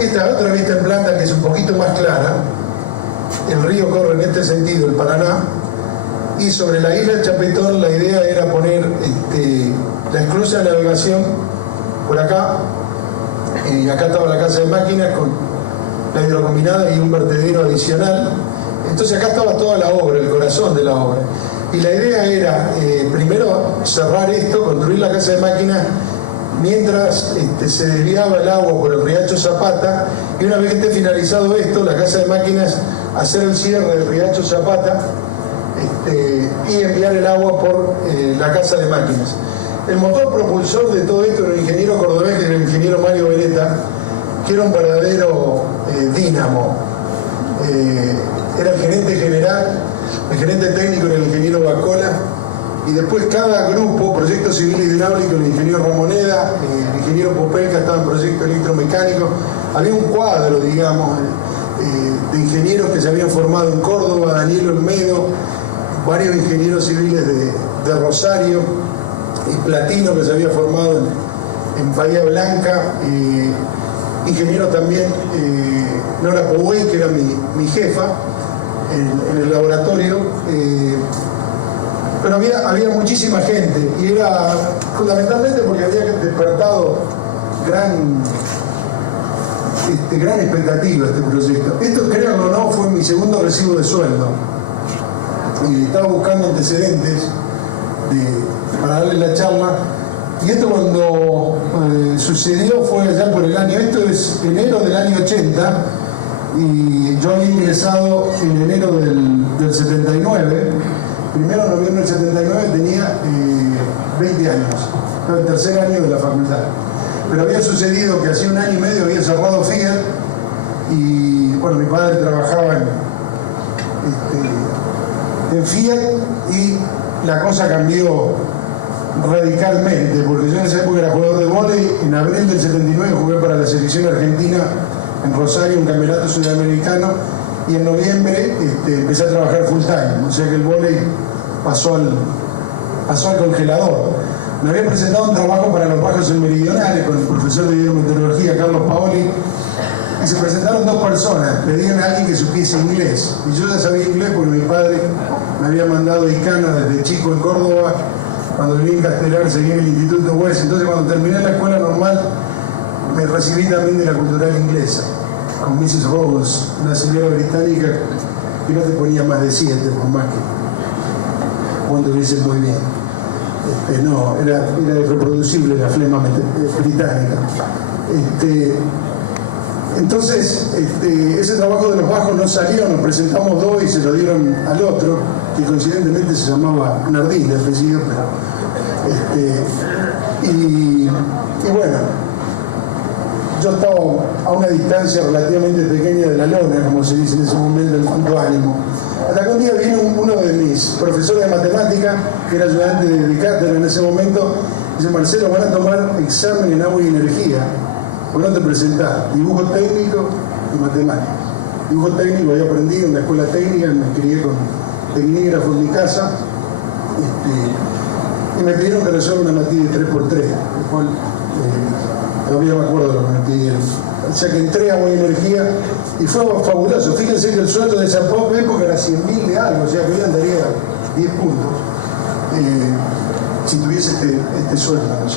esta otra vista en planta que es un poquito más clara, el río corre en este sentido, el Paraná, y sobre la isla de Chapetón la idea era poner la esclusa de navegación por acá, y acá estaba la casa de máquinas con la hidrocombinada y un vertedero adicional. Entonces acá estaba toda la obra, el corazón de la obra. Y la idea era, primero, cerrar esto, construir la casa de máquinas, mientras se desviaba el agua por el riacho Zapata, y una vez que esté finalizado esto, la casa de máquinas, hacer el cierre del riacho Zapata y enviar el agua por la casa de máquinas. El motor propulsor de todo esto era el ingeniero cordobés, que era el ingeniero Mario Beretta, que era un verdadero dínamo. Era el gerente general, el gerente técnico era el ingeniero Bacola, y después cada grupo, proyecto civil hidráulico, el ingeniero Ramoneda, el ingeniero Popelka estaba en proyecto electromecánico. Había un cuadro, digamos, de ingenieros que se habían formado en Córdoba, Daniel Olmedo, varios ingenieros civiles de Rosario, y Platino, que se había formado en Bahía Blanca, ingeniero también, Nora Powey, que era mi jefa en el laboratorio, pero había muchísima gente, y era fundamentalmente porque había despertado gran expectativa este proyecto. Esto, créanlo o no, fue mi segundo recibo de sueldo, y estaba buscando antecedentes para darle la charla, y esto cuando sucedió fue allá por el año, esto es enero del año 80, y yo había ingresado en enero del 79, primero de noviembre del 79, tenía 20 años, estaba en el tercer año de la facultad. Pero había sucedido que hacía un año y medio había cerrado Fiat, y bueno, mi padre trabajaba en Fiat, y la cosa cambió radicalmente, porque yo en esa época era jugador de vóley. En abril del 79 jugué para la selección argentina en Rosario, un campeonato sudamericano, y en noviembre empecé a trabajar full time, o sea que el vóley pasó al congelador. Me había presentado un trabajo para los bajos meridionales con el profesor de hidrometeorología Carlos Paoli, y se presentaron dos personas, pedían a alguien que supiese inglés, y yo ya sabía inglés porque mi padre me había mandado Icana desde chico en Córdoba. Cuando viví en Castelar seguí en el Instituto West, entonces cuando terminé la escuela normal me recibí también de la cultural inglesa, con Mrs. Rose, una señora británica que no te ponía más de 7, por más que cuando tuviese muy bien. No, era irreproducible la flema británica. Entonces, ese trabajo de los bajos no salió, nos presentamos dos y se lo dieron al otro, que coincidentemente se llamaba Nardín, el apellido, y bueno, yo estaba a una distancia relativamente pequeña de la lona, como se dice en ese momento, el punto ánimo. Hasta que un día vino uno de mis profesores de matemática, que era ayudante de cátedra en ese momento, y dice: Marcelo, van a tomar examen en agua y energía, ¿por no te presentás? Dibujo técnico y matemáticas. Dibujo técnico había aprendido en la escuela técnica, me crié tecnígrafo en mi casa, y me pidieron que resuelva una matriz de 3x3, lo cual todavía me acuerdo lo que me pidieron. O sea que entré a Buena Energía y fue fabuloso. Fíjense que el sueldo de esa época era 100.000 de algo, o sea que hoy andaría 10 puntos. Si tuviese este sueldo, ¿no es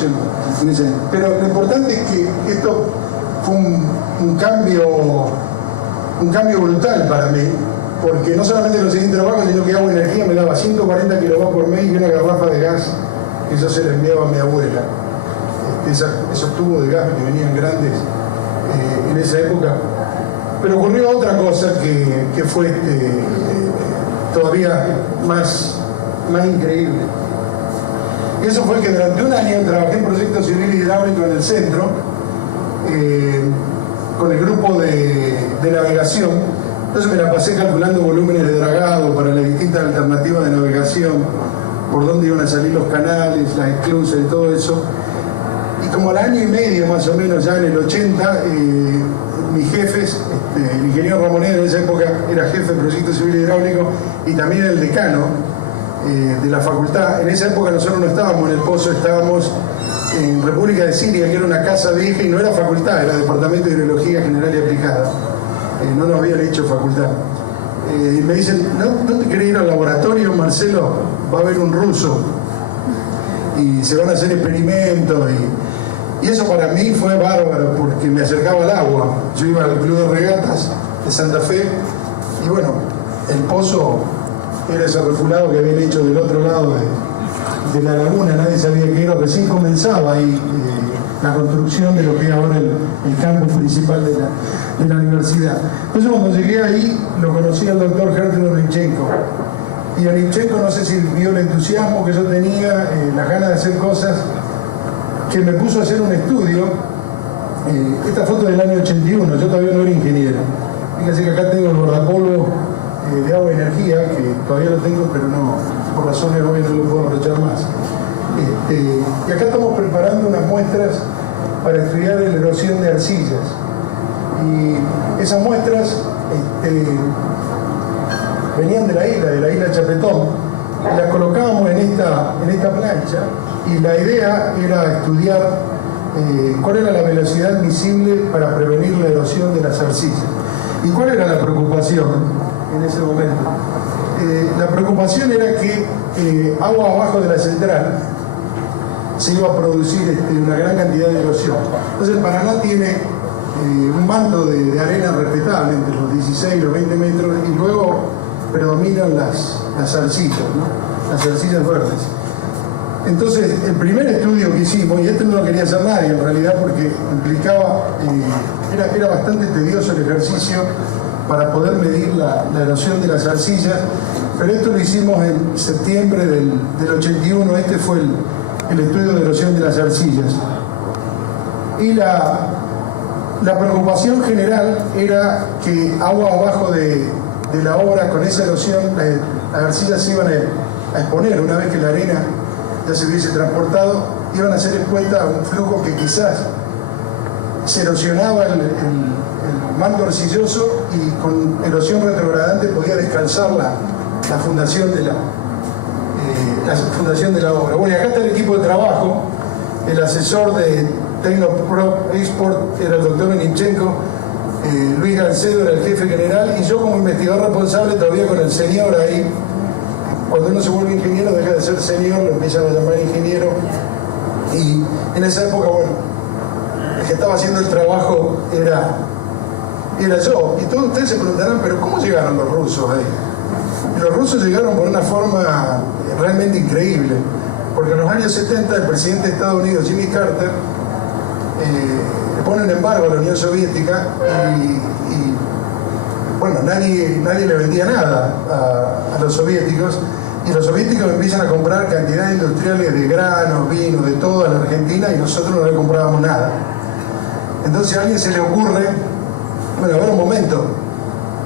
cierto? Pero lo importante es que esto fue un cambio brutal para mí, porque no solamente conseguí un trabajo, sino que Agua Energía me daba 140 kilovatios por mes y una garrafa de gas que yo se la enviaba a mi abuela. Esos tubos de gas que venían grandes en esa época. Pero ocurrió otra cosa que fue todavía más increíble. Y eso fue que durante un año trabajé en proyectos civiles hidráulicos en el centro, con el grupo de navegación. Entonces me la pasé calculando volúmenes de dragado para las distintas alternativas de navegación, por dónde iban a salir los canales, las esclusas y todo eso. Y como al año y medio más o menos, ya en el 80, mis jefes, el ingeniero Ramonero en esa época era jefe de proyectos civiles hidráulicos y también el decano de la facultad. En esa época nosotros no estábamos en el Pozo, estábamos en República de Siria, que era una casa vieja y no era facultad, era Departamento de Hidrología General y Aplicada. No nos habían hecho facultad. Y me dicen, ¿no te querés ir al laboratorio, Marcelo? Va a haber un ruso y se van a hacer experimentos. Y eso para mí fue bárbaro porque me acercaba al agua. Yo iba al Club de Regatas de Santa Fe y bueno, el Pozo era ese reculado que habían hecho del otro lado de la laguna, nadie sabía qué era, recién comenzaba ahí la construcción de lo que es ahora el campus principal de la universidad. Entonces cuando llegué ahí lo conocí al doctor Gertrude Onichenko. Y Onichenko no sé si vio el entusiasmo que yo tenía, las ganas de hacer cosas, que me puso a hacer un estudio. Esta foto del año 81, yo todavía no era ingeniero. Fíjense que acá tengo el guardapolvo de Agua y Energía, que todavía lo tengo, pero no, por razones obvias no lo puedo aprovechar más. Y acá estamos preparando unas muestras para estudiar la erosión de arcillas. Y esas muestras venían de la isla Chapetón, y las colocábamos en esta plancha, y la idea era estudiar cuál era la velocidad admisible para prevenir la erosión de las arcillas. ¿Y cuál era la preocupación en ese momento? La preocupación era que agua abajo de la central se iba a producir una gran cantidad de erosión. Entonces el Paraná tiene un manto de arena respetable entre los 16 y los 20 metros y luego predominan las arcillas, ¿no? Las arcillas verdes. Entonces el primer estudio que hicimos, y este no lo quería hacer nadie en realidad porque implicaba, era bastante tedioso el ejercicio para poder medir la erosión de las arcillas, pero esto lo hicimos en septiembre del 81, este fue el estudio de erosión de las arcillas. Y la preocupación general era que agua abajo de la obra, con esa erosión, las arcillas se iban a exponer una vez que la arena ya se hubiese transportado, iban a ser expuestas a un flujo que quizás se erosionaba el manto arcilloso y con erosión retrogradante podía descalzar la fundación de la obra. Bueno, y acá está el equipo de trabajo. El asesor de Tecnoprop Export era el doctor Onichenko, Luis Gancedo era el jefe general y yo como investigador responsable todavía con el señor ahí. Cuando uno se vuelve ingeniero deja de ser señor, lo empiezan a llamar ingeniero. Y en esa época, bueno, el que estaba haciendo el trabajo era yo. Y todos ustedes se preguntarán, pero ¿cómo llegaron los rusos ahí? Y los rusos llegaron por una forma realmente increíble. Porque en los años 70 el presidente de Estados Unidos, Jimmy Carter, le pone un embargo a la Unión Soviética y bueno, nadie le vendía nada a los soviéticos. Y los soviéticos empiezan a comprar cantidades industriales de granos, vinos, de todo a la Argentina y nosotros no le comprábamos nada. Entonces a alguien se le ocurre, bueno, a ver un momento,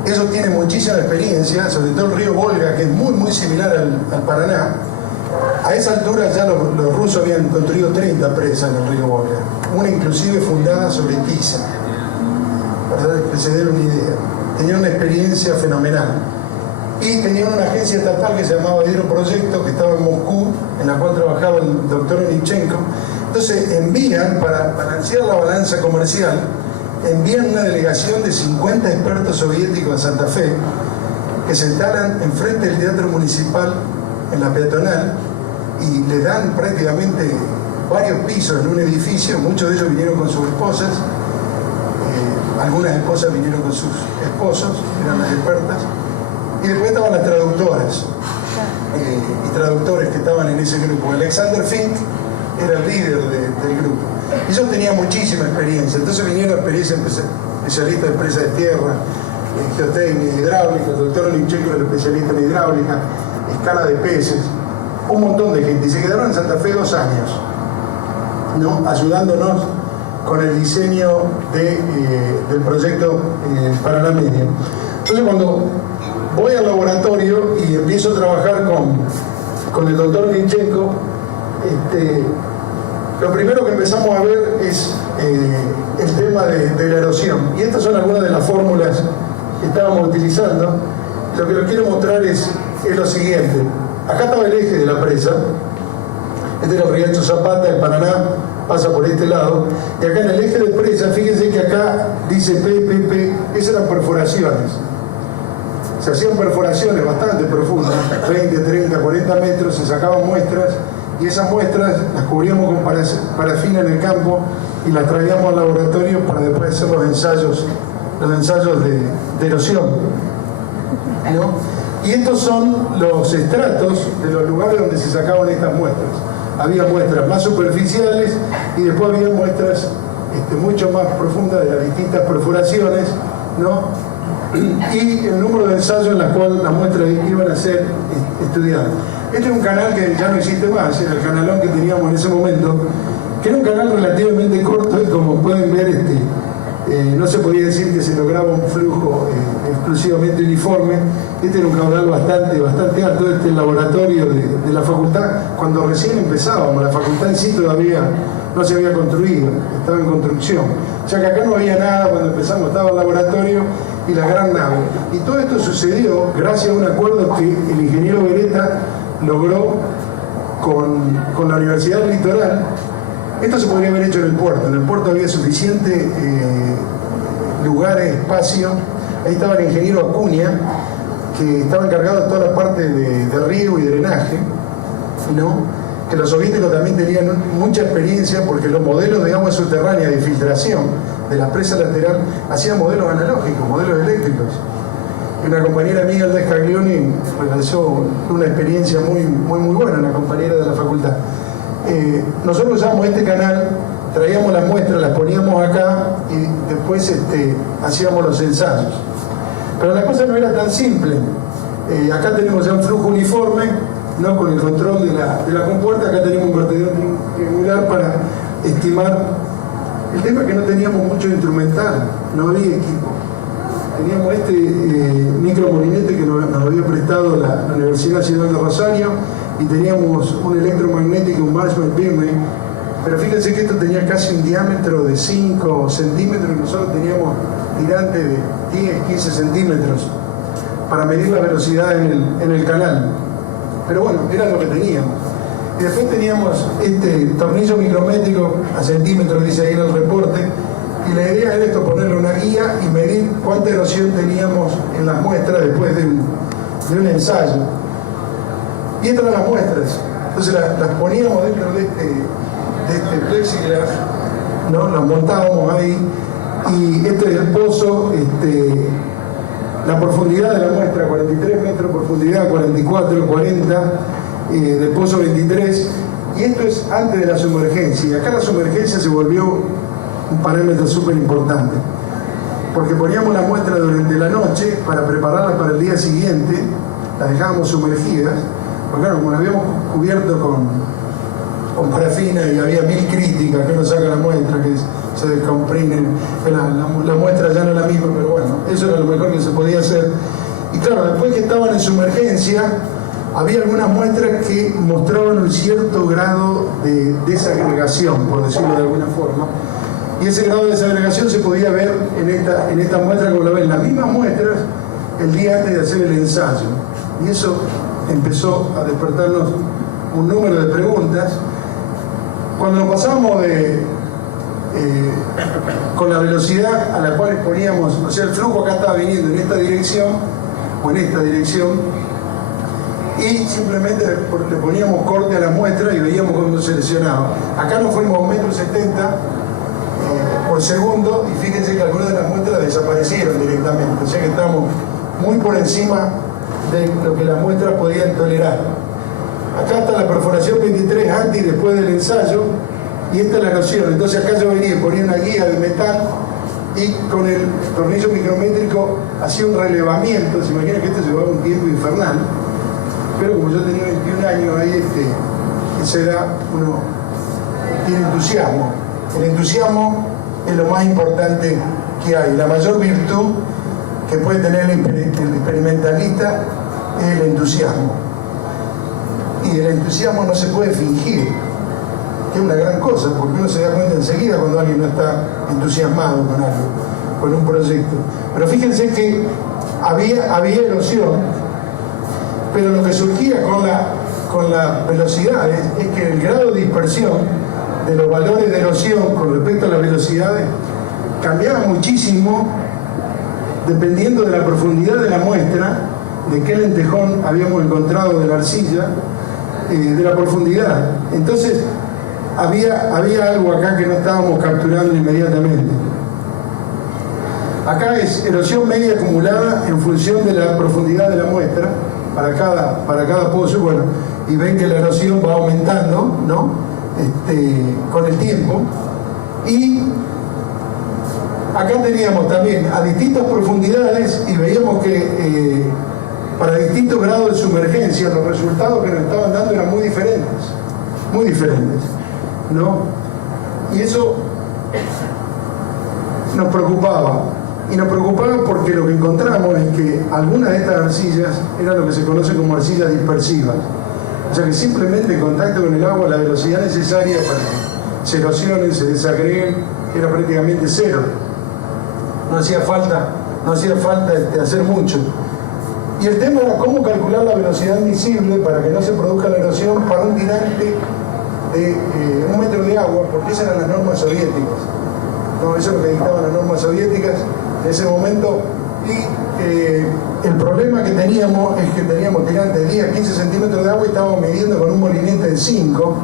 ellos tienen muchísima experiencia, sobre todo el río Volga, que es muy muy similar al Paraná. A esa altura ya los rusos habían construido 30 presas en el río Volga, una inclusive fundada sobre tiza, para que se den una idea. Tenían una experiencia fenomenal. y tenían una agencia estatal que se llamaba Hidroproyecto, que estaba en Moscú, en la cual trabajaba el doctor Onichenko. Entonces envían, para balancear la balanza comercial, envían una delegación de 50 expertos soviéticos a Santa Fe, que se instalan enfrente del Teatro Municipal, en la peatonal, y le dan prácticamente varios pisos en un edificio. Muchos de ellos vinieron con sus esposas, algunas esposas vinieron con sus esposos, eran las expertas, y después estaban las traductoras y traductores que estaban en ese grupo. Alexander Fink era el líder del grupo. Ellos tenían muchísima experiencia, entonces vinieron especialistas de presa de tierra, geotécnica, hidráulica, el doctor Onichenko era el especialista en hidráulica, escala de peces, un montón de gente, y se quedaron en Santa Fe 2 años, ¿no? Ayudándonos con el diseño del proyecto Paraná Medio. Entonces, cuando voy al laboratorio y empiezo a trabajar con el doctor Onichenko, lo primero que empezamos a ver es el tema de la erosión. Y estas son algunas de las fórmulas que estábamos utilizando. Lo que les quiero mostrar es lo siguiente. Acá estaba el eje de la presa. Este era el Riacho Zapata, el Paraná pasa por este lado. Y acá en el eje de presa, fíjense que acá dice PPP, esas eran perforaciones. Se hacían perforaciones bastante profundas, 20, 30, 40 metros, se sacaban muestras, y esas muestras las cubríamos con parafina en el campo y las traíamos al laboratorio para después hacer los ensayos de erosión, ¿no? Y estos son los estratos de los lugares donde se sacaban estas muestras. Había muestras más superficiales y después había muestras mucho más profundas de las distintas perforaciones, ¿no? Y el número de ensayos en las cuales las muestras iban a ser estudiadas. Este es un canal que ya no existe más, era el canalón que teníamos en ese momento, que era un canal relativamente corto y como pueden ver, no se podía decir que se lograba un flujo exclusivamente uniforme. Este era un caudal bastante alto. Este es el laboratorio de la facultad, cuando recién empezábamos. La facultad en sí todavía no se había construido, estaba en construcción. O sea que acá no había nada cuando empezamos, estaba el laboratorio y la gran nave. Y todo esto sucedió gracias a un acuerdo que el ingeniero Beretta logró con la Universidad del Litoral. Esto se podría haber hecho en el puerto. En el puerto había suficiente lugares, espacio. Ahí estaba el ingeniero Acuña, que estaba encargado de toda la parte de riego y drenaje, ¿no? Que los soviéticos también tenían mucha experiencia porque los modelos de agua subterránea de filtración de la presa lateral hacían modelos analógicos, modelos eléctricos. Y una compañera mía, Alda Scaglioni, realizó una experiencia muy buena, una compañera de la facultad. Nosotros usábamos este canal, traíamos las muestras, las poníamos acá y después hacíamos los ensayos. Pero la cosa no era tan simple. Acá tenemos ya un flujo uniforme, ¿no? Con el control de la compuerta. Acá tenemos un vertedor triangular para estimar. El tema es que no teníamos mucho instrumental, no había equipo. Teníamos micromolinete que nos había prestado la Universidad Nacional de Rosario, y teníamos un electromagnético, un Marshall Birney, pero fíjense que esto tenía casi un diámetro de 5 centímetros y nosotros teníamos tirante de 10, 15 centímetros para medir la velocidad en el canal. Pero bueno, era lo que teníamos. Y después teníamos este tornillo micrométrico a centímetros, dice ahí en el reporte, y la idea era esto, ponerle una guía y medir cuánta erosión teníamos en las muestras después de un ensayo. Y estas eran las muestras. Entonces las poníamos dentro de este plexiglas, ¿no? Las montábamos ahí, y este es el pozo, la profundidad de la muestra, 43 metros de profundidad, 44, 40, del pozo 23, y esto es antes de la sumergencia. Y acá la sumergencia se volvió un parámetro súper importante, porque poníamos la muestra durante la noche para prepararla para el día siguiente, las dejábamos sumergidas, porque claro, como la habíamos cubierto con parafina y había 1000 críticas, que uno saca la muestra, que se descomprimen, la muestra ya no es la misma, pero bueno, eso era lo mejor que se podía hacer. Y claro, después que estaban en sumergencia, había algunas muestras que mostraban un cierto grado de desagregación, por decirlo de alguna forma, y ese grado de desagregación se podía ver en esta muestra, como lo ven, las mismas muestras, el día antes de hacer el ensayo. Y eso empezó a despertarnos un número de preguntas. Cuando nos pasamos con la velocidad a la cual exponíamos, o sea, el flujo acá estaba viniendo en esta dirección o en esta dirección, y simplemente le poníamos corte a la muestra y veíamos cómo se lesionaba. Acá nos fuimos a 1,70 m por segundo, y fíjense que algunas de las muestras desaparecieron directamente, o sea que estamos muy por encima de lo que las muestras podían tolerar. Acá está la perforación 23 antes y después del ensayo, y esta es la erosión. Entonces acá yo venía y ponía una guía de metal y con el tornillo micrométrico hacía un relevamiento. Se imagina que esto llevaba un tiempo infernal, pero como yo tenía 21 años ahí, ese era, uno tiene entusiasmo. El entusiasmo es lo más importante que hay. La mayor virtud que puede tener el experimentalista es el entusiasmo. Y el entusiasmo no se puede fingir, que es una gran cosa, porque uno se da cuenta enseguida cuando alguien no está entusiasmado con algo, con un proyecto. Pero fíjense que había erosión, pero lo que surgía con la velocidad es que el grado de dispersión de los valores de erosión con respecto a las velocidades cambiaba muchísimo dependiendo de la profundidad de la muestra, de qué lentejón habíamos encontrado de la arcilla, de la profundidad. Entonces había algo acá que no estábamos capturando inmediatamente. Acá es erosión media acumulada en función de la profundidad de la muestra para cada pozo. Bueno, y ven que la erosión va aumentando, ¿no? Con el tiempo. Y acá teníamos también a distintas profundidades y veíamos que para distintos grados de sumergencia los resultados que nos estaban dando eran muy diferentes, ¿no? Y eso nos preocupaba. Y nos preocupaba porque lo que encontramos es que algunas de estas arcillas eran lo que se conoce como arcillas dispersivas. O sea que simplemente en contacto con el agua la velocidad necesaria para que se erosionen, se desagreguen, era prácticamente cero. No hacía falta hacer mucho. Y el tema era cómo calcular la velocidad admisible para que no se produzca la erosión para un tirante de 1 metro de agua, porque esas eran las normas soviéticas. No, eso es lo que dictaban las normas soviéticas en ese momento. Y el problema que teníamos es que teníamos tirantes de 10 a 15 centímetros de agua y estábamos midiendo con un molinete de 5.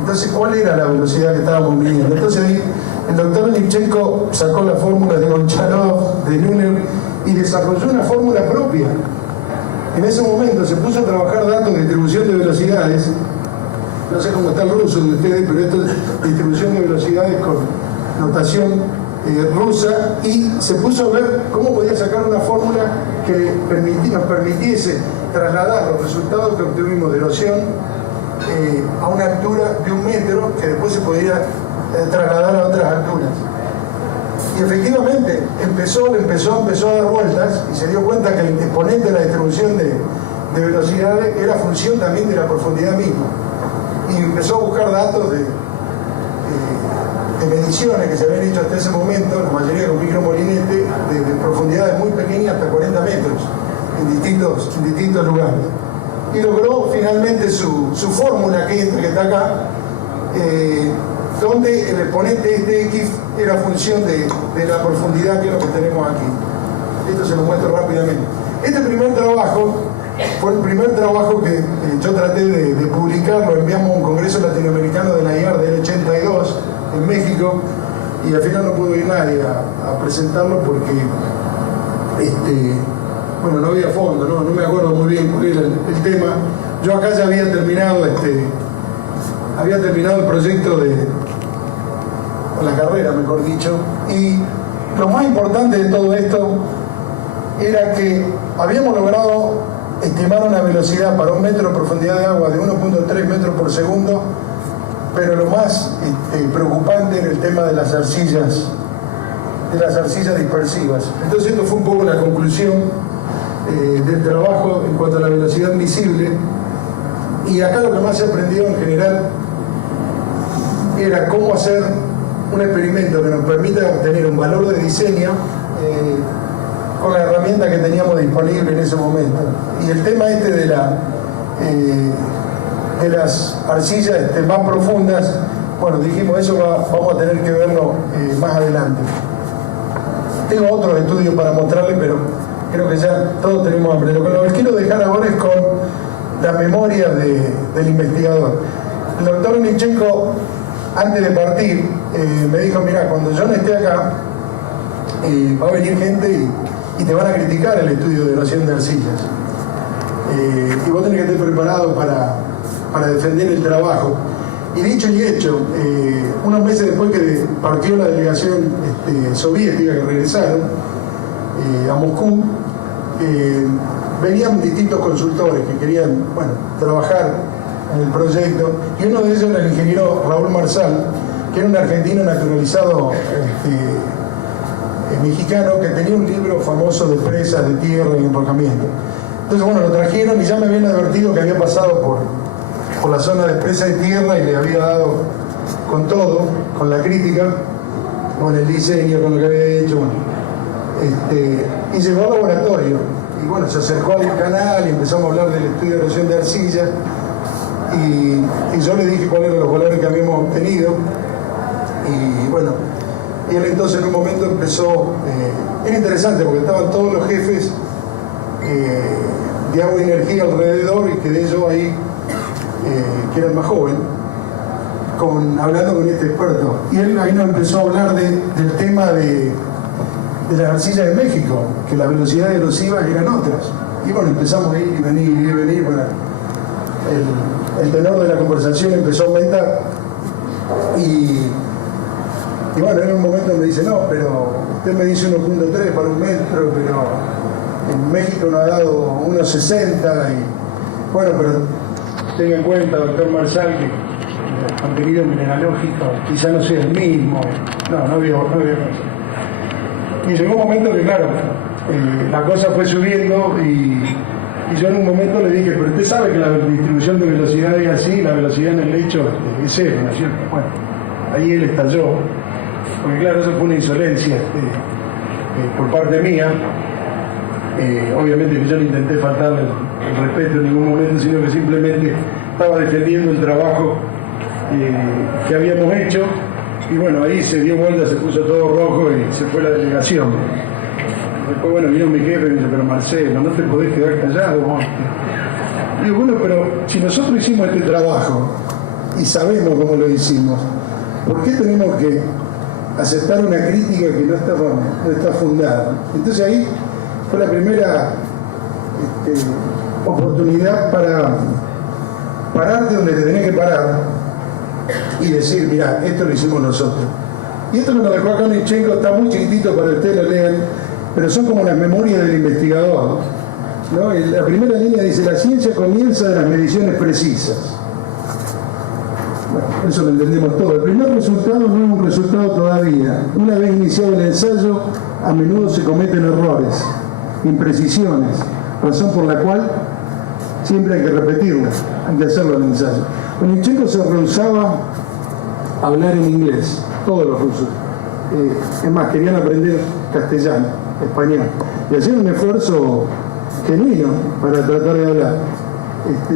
Entonces, ¿cuál era la velocidad que estábamos midiendo? Entonces ahí el doctor Lipchenko sacó las fórmulas de Goncharov, de Luner, y desarrolló una fórmula propia. En ese momento se puso a trabajar datos de distribución de velocidades. No sé cómo está el ruso de ustedes, pero esto es distribución de velocidades con notación rusa, y se puso a ver cómo podía sacar una fórmula que nos permitiese trasladar los resultados que obtuvimos de erosión a una altura de 1 metro, que después se podía trasladar a otras alturas. Y efectivamente empezó a dar vueltas y se dio cuenta que el exponente de la distribución de velocidades era función también de la profundidad misma. Y empezó a buscar datos de mediciones que se habían hecho hasta ese momento, la mayoría con micromolinete, de profundidades muy pequeñas, hasta 40 metros, en distintos lugares. Y logró finalmente su fórmula que está acá, donde el exponente X era función de la profundidad, que es lo que tenemos aquí. Esto se lo muestro rápidamente. Este primer trabajo fue el primer trabajo que yo traté de publicar. Lo enviamos a un congreso latinoamericano de la IAR del 82 en México, y al final no pudo ir nadie a presentarlo porque bueno, no había fondo, no me acuerdo muy bien cuál era el tema. Yo acá ya había terminado el proyecto o la carrera, mejor dicho, y lo más importante de todo esto era que habíamos logrado estimar una velocidad para 1 metro de profundidad de agua de 1.3 metros por segundo, pero lo más preocupante era el tema de las arcillas dispersivas. Entonces esto fue un poco la conclusión del trabajo en cuanto a la velocidad admisible. Y acá lo que más se aprendió en general era cómo hacer un experimento que nos permita obtener un valor de diseño con la herramienta que teníamos disponible en ese momento. Y el tema este de las arcillas más profundas, bueno, dijimos eso vamos a tener que verlo más adelante. Tengo otros estudios para mostrarles, pero creo que ya todos tenemos hambre. Lo que les quiero dejar ahora es con la memoria del investigador. El doctor Onichenko, antes de partir, me dijo, mira, cuando yo no esté acá, va a venir gente y te van a criticar el estudio de erosión de arcillas. Y vos tenés que estar preparado para defender el trabajo. Y dicho y hecho, unos meses después que partió la delegación soviética, que regresaron a Moscú, venían distintos consultores que querían, bueno, trabajar en el proyecto, y uno de ellos era el ingeniero Raúl Marsal, que era un argentino naturalizado mexicano, que tenía un libro famoso de presas, de tierra y enrocamiento. Entonces, bueno, lo trajeron y ya me habían advertido que había pasado por la zona de presa de tierra y le había dado con todo, con la crítica, con el diseño, con lo que había hecho, bueno, y llegó al laboratorio. Y bueno, se acercó al canal y empezamos a hablar del estudio de erosión de arcilla, y yo le dije cuáles eran los valores que habíamos obtenido, y bueno, y él entonces en un momento empezó, era interesante porque estaban todos los jefes de agua y energía alrededor, y quedé yo ahí, que era el más joven, hablando con este experto, y él ahí nos empezó a hablar del tema de las arcillas de México, que las velocidades erosivas eran otras, y bueno, empezamos a ir y venir, bueno, el tenor de la conversación empezó a aumentar, y bueno, en un momento me dice, no, pero usted me dice 1.3 para 1 metro, pero en México nos ha dado 1.60, y bueno, pero tenga en cuenta, doctor Marsal, que el contenido mineralógico quizá no sea el mismo, no vio eso. Y llegó un momento que, claro, la cosa fue subiendo, y yo en un momento le dije, pero usted sabe que la distribución de velocidad es así, la velocidad en el lecho es cero, ¿no es cierto? Bueno, ahí él estalló, porque claro, eso fue una insolencia por parte mía. Obviamente que yo no intenté faltarle el respeto en ningún momento, sino que simplemente estaba defendiendo el trabajo que habíamos hecho, y bueno, ahí se dio vuelta, se puso todo rojo y se fue la delegación. Después, bueno, vino mi jefe y me dice, pero Marcelo, no te podés quedar callado vos. Digo, bueno, pero si nosotros hicimos este trabajo y sabemos cómo lo hicimos, ¿por qué tenemos que aceptar una crítica que no está fundada? Entonces ahí fue la primera oportunidad para pararte donde te tenés que parar y decir, mirá, esto lo hicimos nosotros. Y esto me lo dejó acá Onichenko, está muy chiquitito para que ustedes lo lean, pero son como las memorias del investigador, ¿no? La primera línea dice, la ciencia comienza de las mediciones precisas. Bueno, eso lo entendemos todo. El primer resultado no es un resultado todavía. Una vez iniciado el ensayo, a menudo se cometen errores, imprecisiones, razón por la cual siempre hay que repetirlo, hay que hacerlo en el ensayo. Onichenko se rehusaba a hablar en inglés, todos los rusos. Es más, querían aprender castellano, español, y hacían un esfuerzo genuino para tratar de hablar.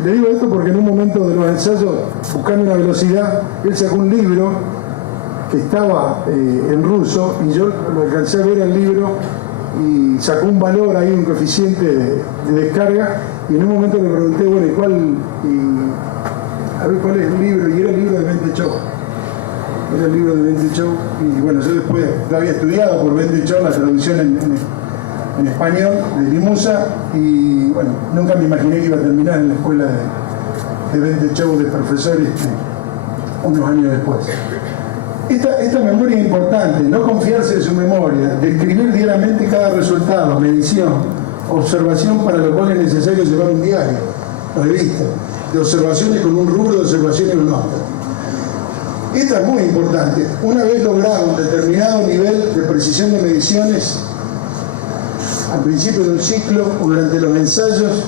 Le digo esto porque en un momento de los ensayos, buscando una velocidad, él sacó un libro que estaba en ruso, y yo lo alcancé a ver el libro, y sacó un valor ahí, un coeficiente de descarga, y en un momento le pregunté, bueno, ¿cuál es el libro? Y era el libro de Bendechov. Era el libro de Bendechov, y bueno, yo después lo había estudiado por Bendechov, la traducción en español de Limusa, y bueno, nunca me imaginé que iba a terminar en la escuela de Bendechov de profesor unos años después. Esta memoria es importante, no confiarse en su memoria, describir diariamente cada resultado, medición, observación, para lo cual es necesario llevar un diario, revista, de observaciones con un rubro de observaciones en un otro. Esta es muy importante. Una vez logrado un determinado nivel de precisión de mediciones, al principio de un ciclo o durante los ensayos,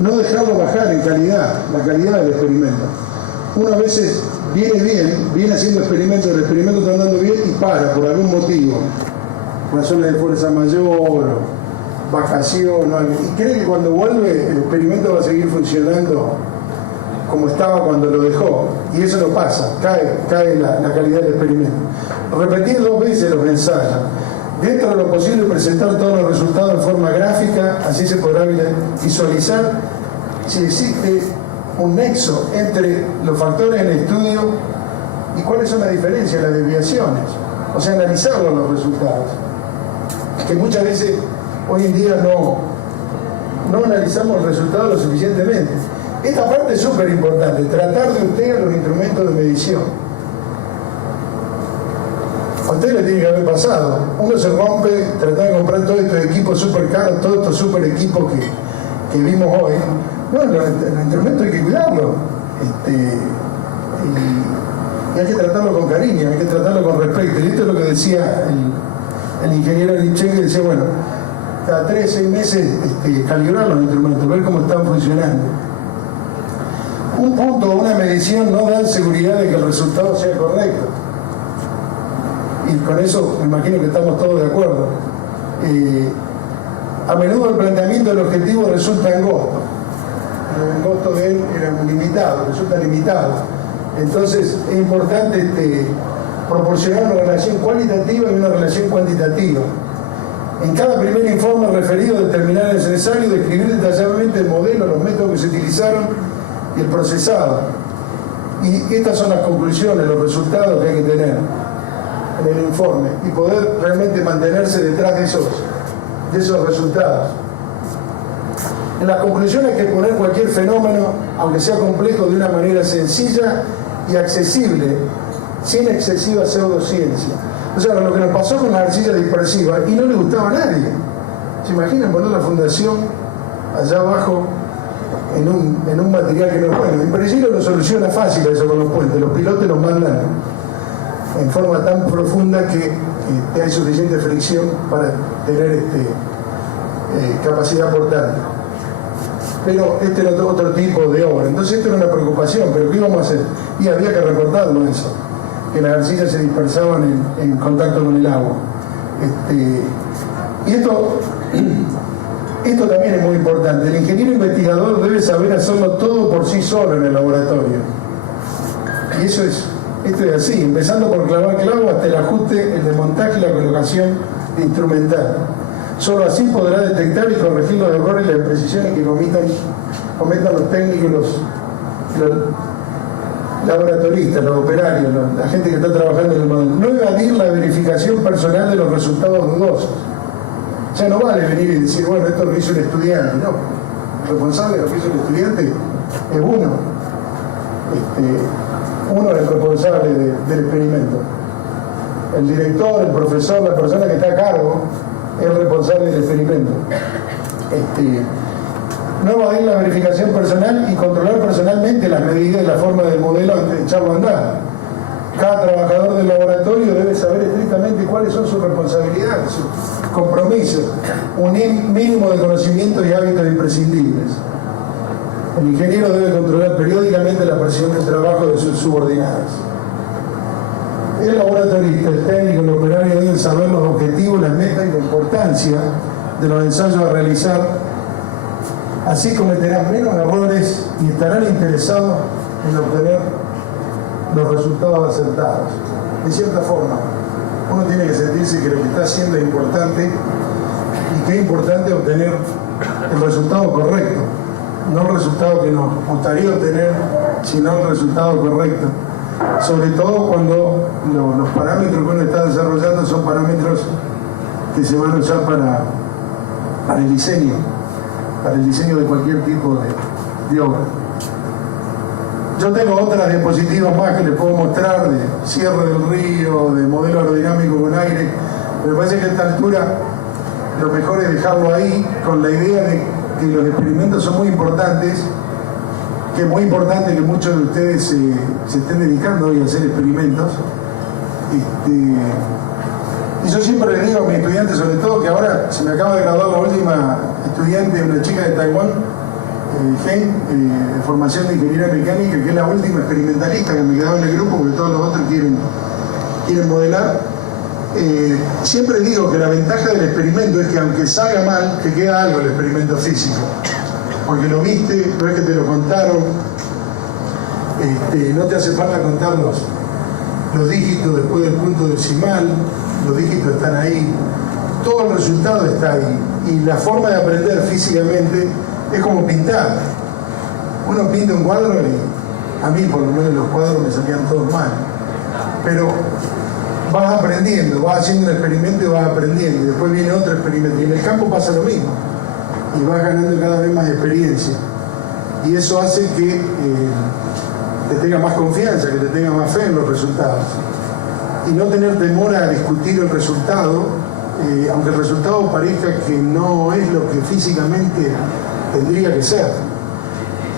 no dejarlo bajar en calidad, la calidad del experimento. Una vez viene haciendo experimentos, el experimento está andando bien y para por algún motivo, razones de fuerza mayor, vacación, y cree que cuando vuelve el experimento va a seguir funcionando como estaba cuando lo dejó, y eso no pasa, cae la calidad del experimento. Repetir 2 veces los ensayos, dentro de lo posible presentar todos los resultados en forma gráfica, así se podrá visualizar si existe un nexo entre los factores en estudio y cuáles son las diferencias, las desviaciones, o sea, analizarlos los resultados, que muchas veces hoy en día no analizamos el resultado lo suficientemente. Esta parte es súper importante, tratar de obtener los instrumentos de medición. A usted le tiene que haber pasado. Uno se rompe, tratar de comprar todos estos equipos súper caros, todos estos súper equipos que vimos hoy. No, los instrumentos hay que cuidarlos. Y hay que tratarlo con cariño, hay que tratarlo con respeto. Y esto es lo que decía el ingeniero Lichen, que decía, bueno, cada 3-6 meses calibrar los instrumentos, ver cómo están funcionando. Un punto o una medición no da seguridad de que el resultado sea correcto. Y con eso me imagino que estamos todos de acuerdo. A menudo el planteamiento del objetivo resulta angosto. El costo de él era limitado, resulta limitado. Entonces es importante proporcionar una relación cualitativa y una relación cuantitativa. En cada primer informe referido determinar el necesario, describir detalladamente el modelo, los métodos que se utilizaron y el procesado. Y estas son las conclusiones, los resultados que hay que tener en el informe y poder realmente mantenerse detrás de esos resultados. En las conclusiones hay que poner cualquier fenómeno, aunque sea complejo, de una manera sencilla y accesible, sin excesiva pseudociencia. O sea, lo que nos pasó con la arcilla dispersiva, y no le gustaba a nadie. ¿Se imaginan poner la fundación allá abajo en un material que no es bueno? En principio lo soluciona fácil eso con los puentes. Los pilotos los mandan en forma tan profunda que hay suficiente fricción para tener capacidad portante. Pero este era otro tipo de obra. Entonces esto era una preocupación, pero ¿qué íbamos a hacer? Y había que recordarlo eso, que las arcillas se dispersaban en contacto con el agua. Y esto también es muy importante. El ingeniero investigador debe saber hacerlo todo por sí solo en el laboratorio. Y esto es así, empezando por clavar clavo hasta el ajuste, el desmontaje y la colocación instrumental. Solo así podrá detectar y corregir los errores y las imprecisiones que cometan los técnicos, los laboratoristas, los operarios, la gente que está trabajando en el modelo. No evadir la verificación personal de los resultados dudosos. Ya no vale venir y decir, bueno, esto lo hizo el estudiante. No, el responsable de lo que hizo el estudiante es uno. Uno es el responsable del experimento. El director, el profesor, la persona que está a cargo es el responsable del experimento. No evadir la verificación personal y controlar personalmente las medidas y la forma del modelo antes de echarlo a andar. Cada trabajador del laboratorio debe saber estrictamente cuáles son sus responsabilidades, sus compromisos, un mínimo de conocimientos y hábitos imprescindibles. El ingeniero debe controlar periódicamente la presión del trabajo de sus subordinados. El laboratorista, el técnico, el operario deben saber los objetivos, las metas y la importancia de los ensayos a realizar. Así cometerán menos errores y estarán interesados en obtener los resultados acertados. De cierta forma, uno tiene que sentirse que lo que está haciendo es importante y que es importante obtener el resultado correcto. No el resultado que nos gustaría obtener, sino el resultado correcto. Sobre todo cuando los parámetros que uno está desarrollando son parámetros que se van a usar para el diseño de cualquier tipo de obra. Yo tengo otras diapositivas más que les puedo mostrar de cierre del río, de modelo aerodinámico con aire. Me parece que a esta altura lo mejor es dejarlo ahí con la idea de que los experimentos son muy importantes, que es muy importante que muchos de ustedes se estén dedicando hoy a hacer experimentos. Y yo siempre les digo a mis estudiantes, sobre todo que ahora se me acaba de graduar la última estudiante, una chica de Taiwán, de formación de ingeniería mecánica, que es la última experimentalista que me quedaba en el grupo, porque todos los otros quieren modelar. Siempre digo que la ventaja del experimento es que aunque salga mal, te queda algo el experimento físico. Porque lo viste, no es que te lo contaron, no te hace falta contar los dígitos después del punto decimal, los dígitos están ahí, todo el resultado está ahí. Y la forma de aprender físicamente es como pintar. Uno pinta un cuadro y a mí por lo menos los cuadros me salían todos mal. Pero vas aprendiendo, vas haciendo un experimento y vas aprendiendo, y después viene otro experimento, y en el campo pasa lo mismo, y vas ganando cada vez más experiencia, y eso hace que te tenga más confianza, que te tenga más fe en los resultados, y no tener temor a discutir el resultado, aunque el resultado parezca que no es lo que físicamente tendría que ser,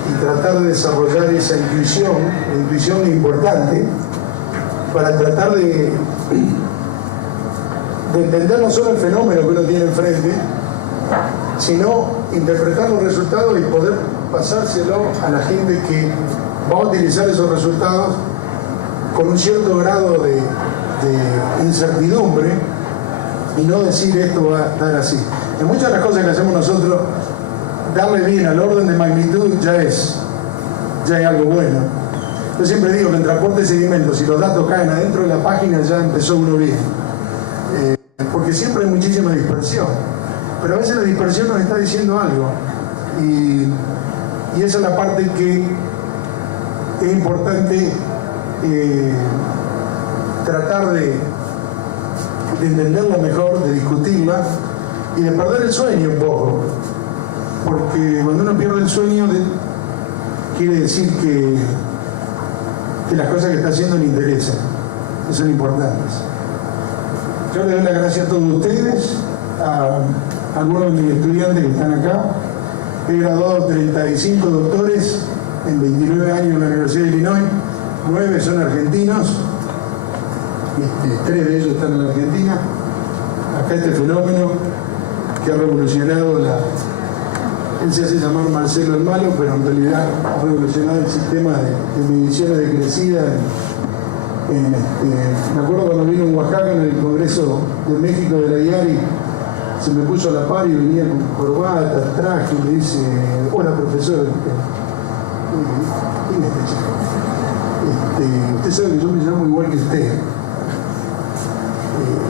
y tratar de desarrollar esa intuición. La intuición es importante para tratar de entender no solo el fenómeno que uno tiene enfrente, sino interpretar los resultados y poder pasárselo a la gente que va a utilizar esos resultados con un cierto grado de incertidumbre, y no decir esto va a estar así. En muchas de las cosas que hacemos nosotros, darle bien al orden de magnitud ya es algo bueno. Yo siempre digo que en transporte de sedimentos, si los datos caen adentro de la página, ya empezó uno bien. Porque siempre hay muchísima dispersión. Pero a veces la dispersión nos está diciendo algo. Y esa es la parte que es importante tratar de entenderla mejor, de discutirla y de perder el sueño un poco. Porque cuando uno pierde el sueño, quiere decir que las cosas que está haciendo le interesan, que son importantes. Yo les doy las gracias a todos ustedes, a algunos de mis estudiantes que están acá. He graduado 35 doctores en 29 años en la Universidad de Illinois, 9 son argentinos, 3 de ellos están en la Argentina. Acá este fenómeno que ha revolucionado él se hace llamar Marcelo el Malo, pero en realidad ha revolucionado el sistema de mediciones de crecida. Me acuerdo cuando vino en Oaxaca en el Congreso de México de la IARI, se me puso a la par y venía con corbata, traje, y me dice: hola profesor, ¿quién es este chico? Usted sabe que yo me llamo igual que usted.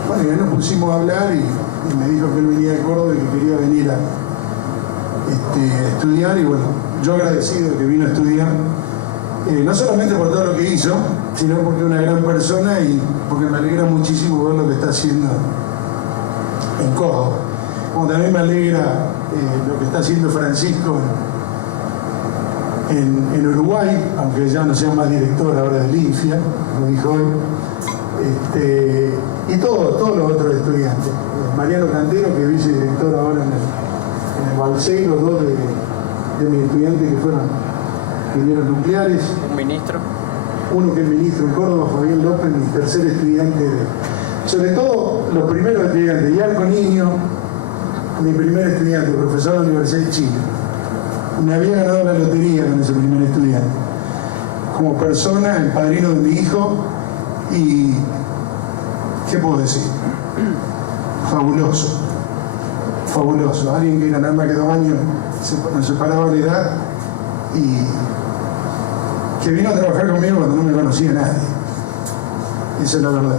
Bueno, ya nos pusimos a hablar y me dijo que él venía de Córdoba y que quería venir a estudiar, y bueno, yo agradecido de que vino a estudiar, no solamente por todo lo que hizo, sino porque es una gran persona y porque me alegra muchísimo ver lo que está haciendo en Córdoba. Como también me alegra lo que está haciendo Francisco en Uruguay, aunque ya no sea más director ahora del INFIA, como dijo hoy, y todos los otros estudiantes. Mariano Cantero, que es vicedirector ahora en el Balsei, los dos de mis estudiantes que fueron ingenieros nucleares. Un ministro. Uno que es ministro en Córdoba, Fabián López, mi tercer estudiante. Sobre todo los primeros estudiantes. Yarco Niño, mi primer estudiante, profesor de la Universidad de Chile. Me había ganado la lotería con ese primer estudiante. Como persona, el padrino de mi hijo, y ¿qué puedo decir? Fabuloso. Fabuloso. Alguien que era nada más que 2 años, nos separaba de edad, y que vino a trabajar conmigo cuando no me conocía nadie. Esa es la verdad.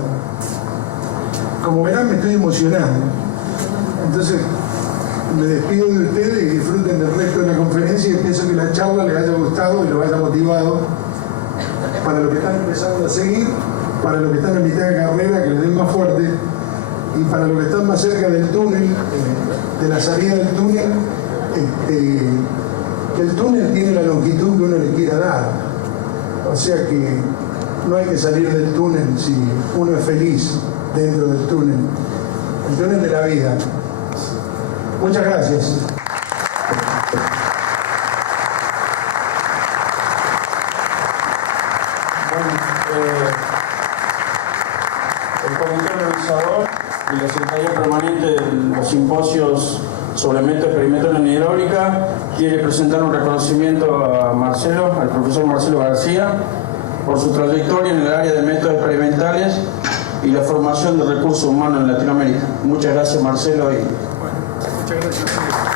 Como verán, me estoy emocionando. Entonces, me despido de ustedes y disfruten del resto de la conferencia, y pienso que la charla les haya gustado y los haya motivado para los que están empezando a seguir, para los que están en mitad de carrera, que les den más fuerte, y para los que están más cerca del túnel, de la salida del túnel, el túnel tiene la longitud que uno le quiera dar. O sea que no hay que salir del túnel si uno es feliz dentro del túnel. El túnel de la vida. Muchas gracias. El comité organizador y la Secretaría Permanente de los simposios sobre el método experimental en hidráulica quiere presentar un reconocimiento a Marcelo, al profesor Marcelo García, por su trayectoria en el área de métodos experimentales y la formación de recursos humanos en Latinoamérica. Muchas gracias, Marcelo. Muchas gracias.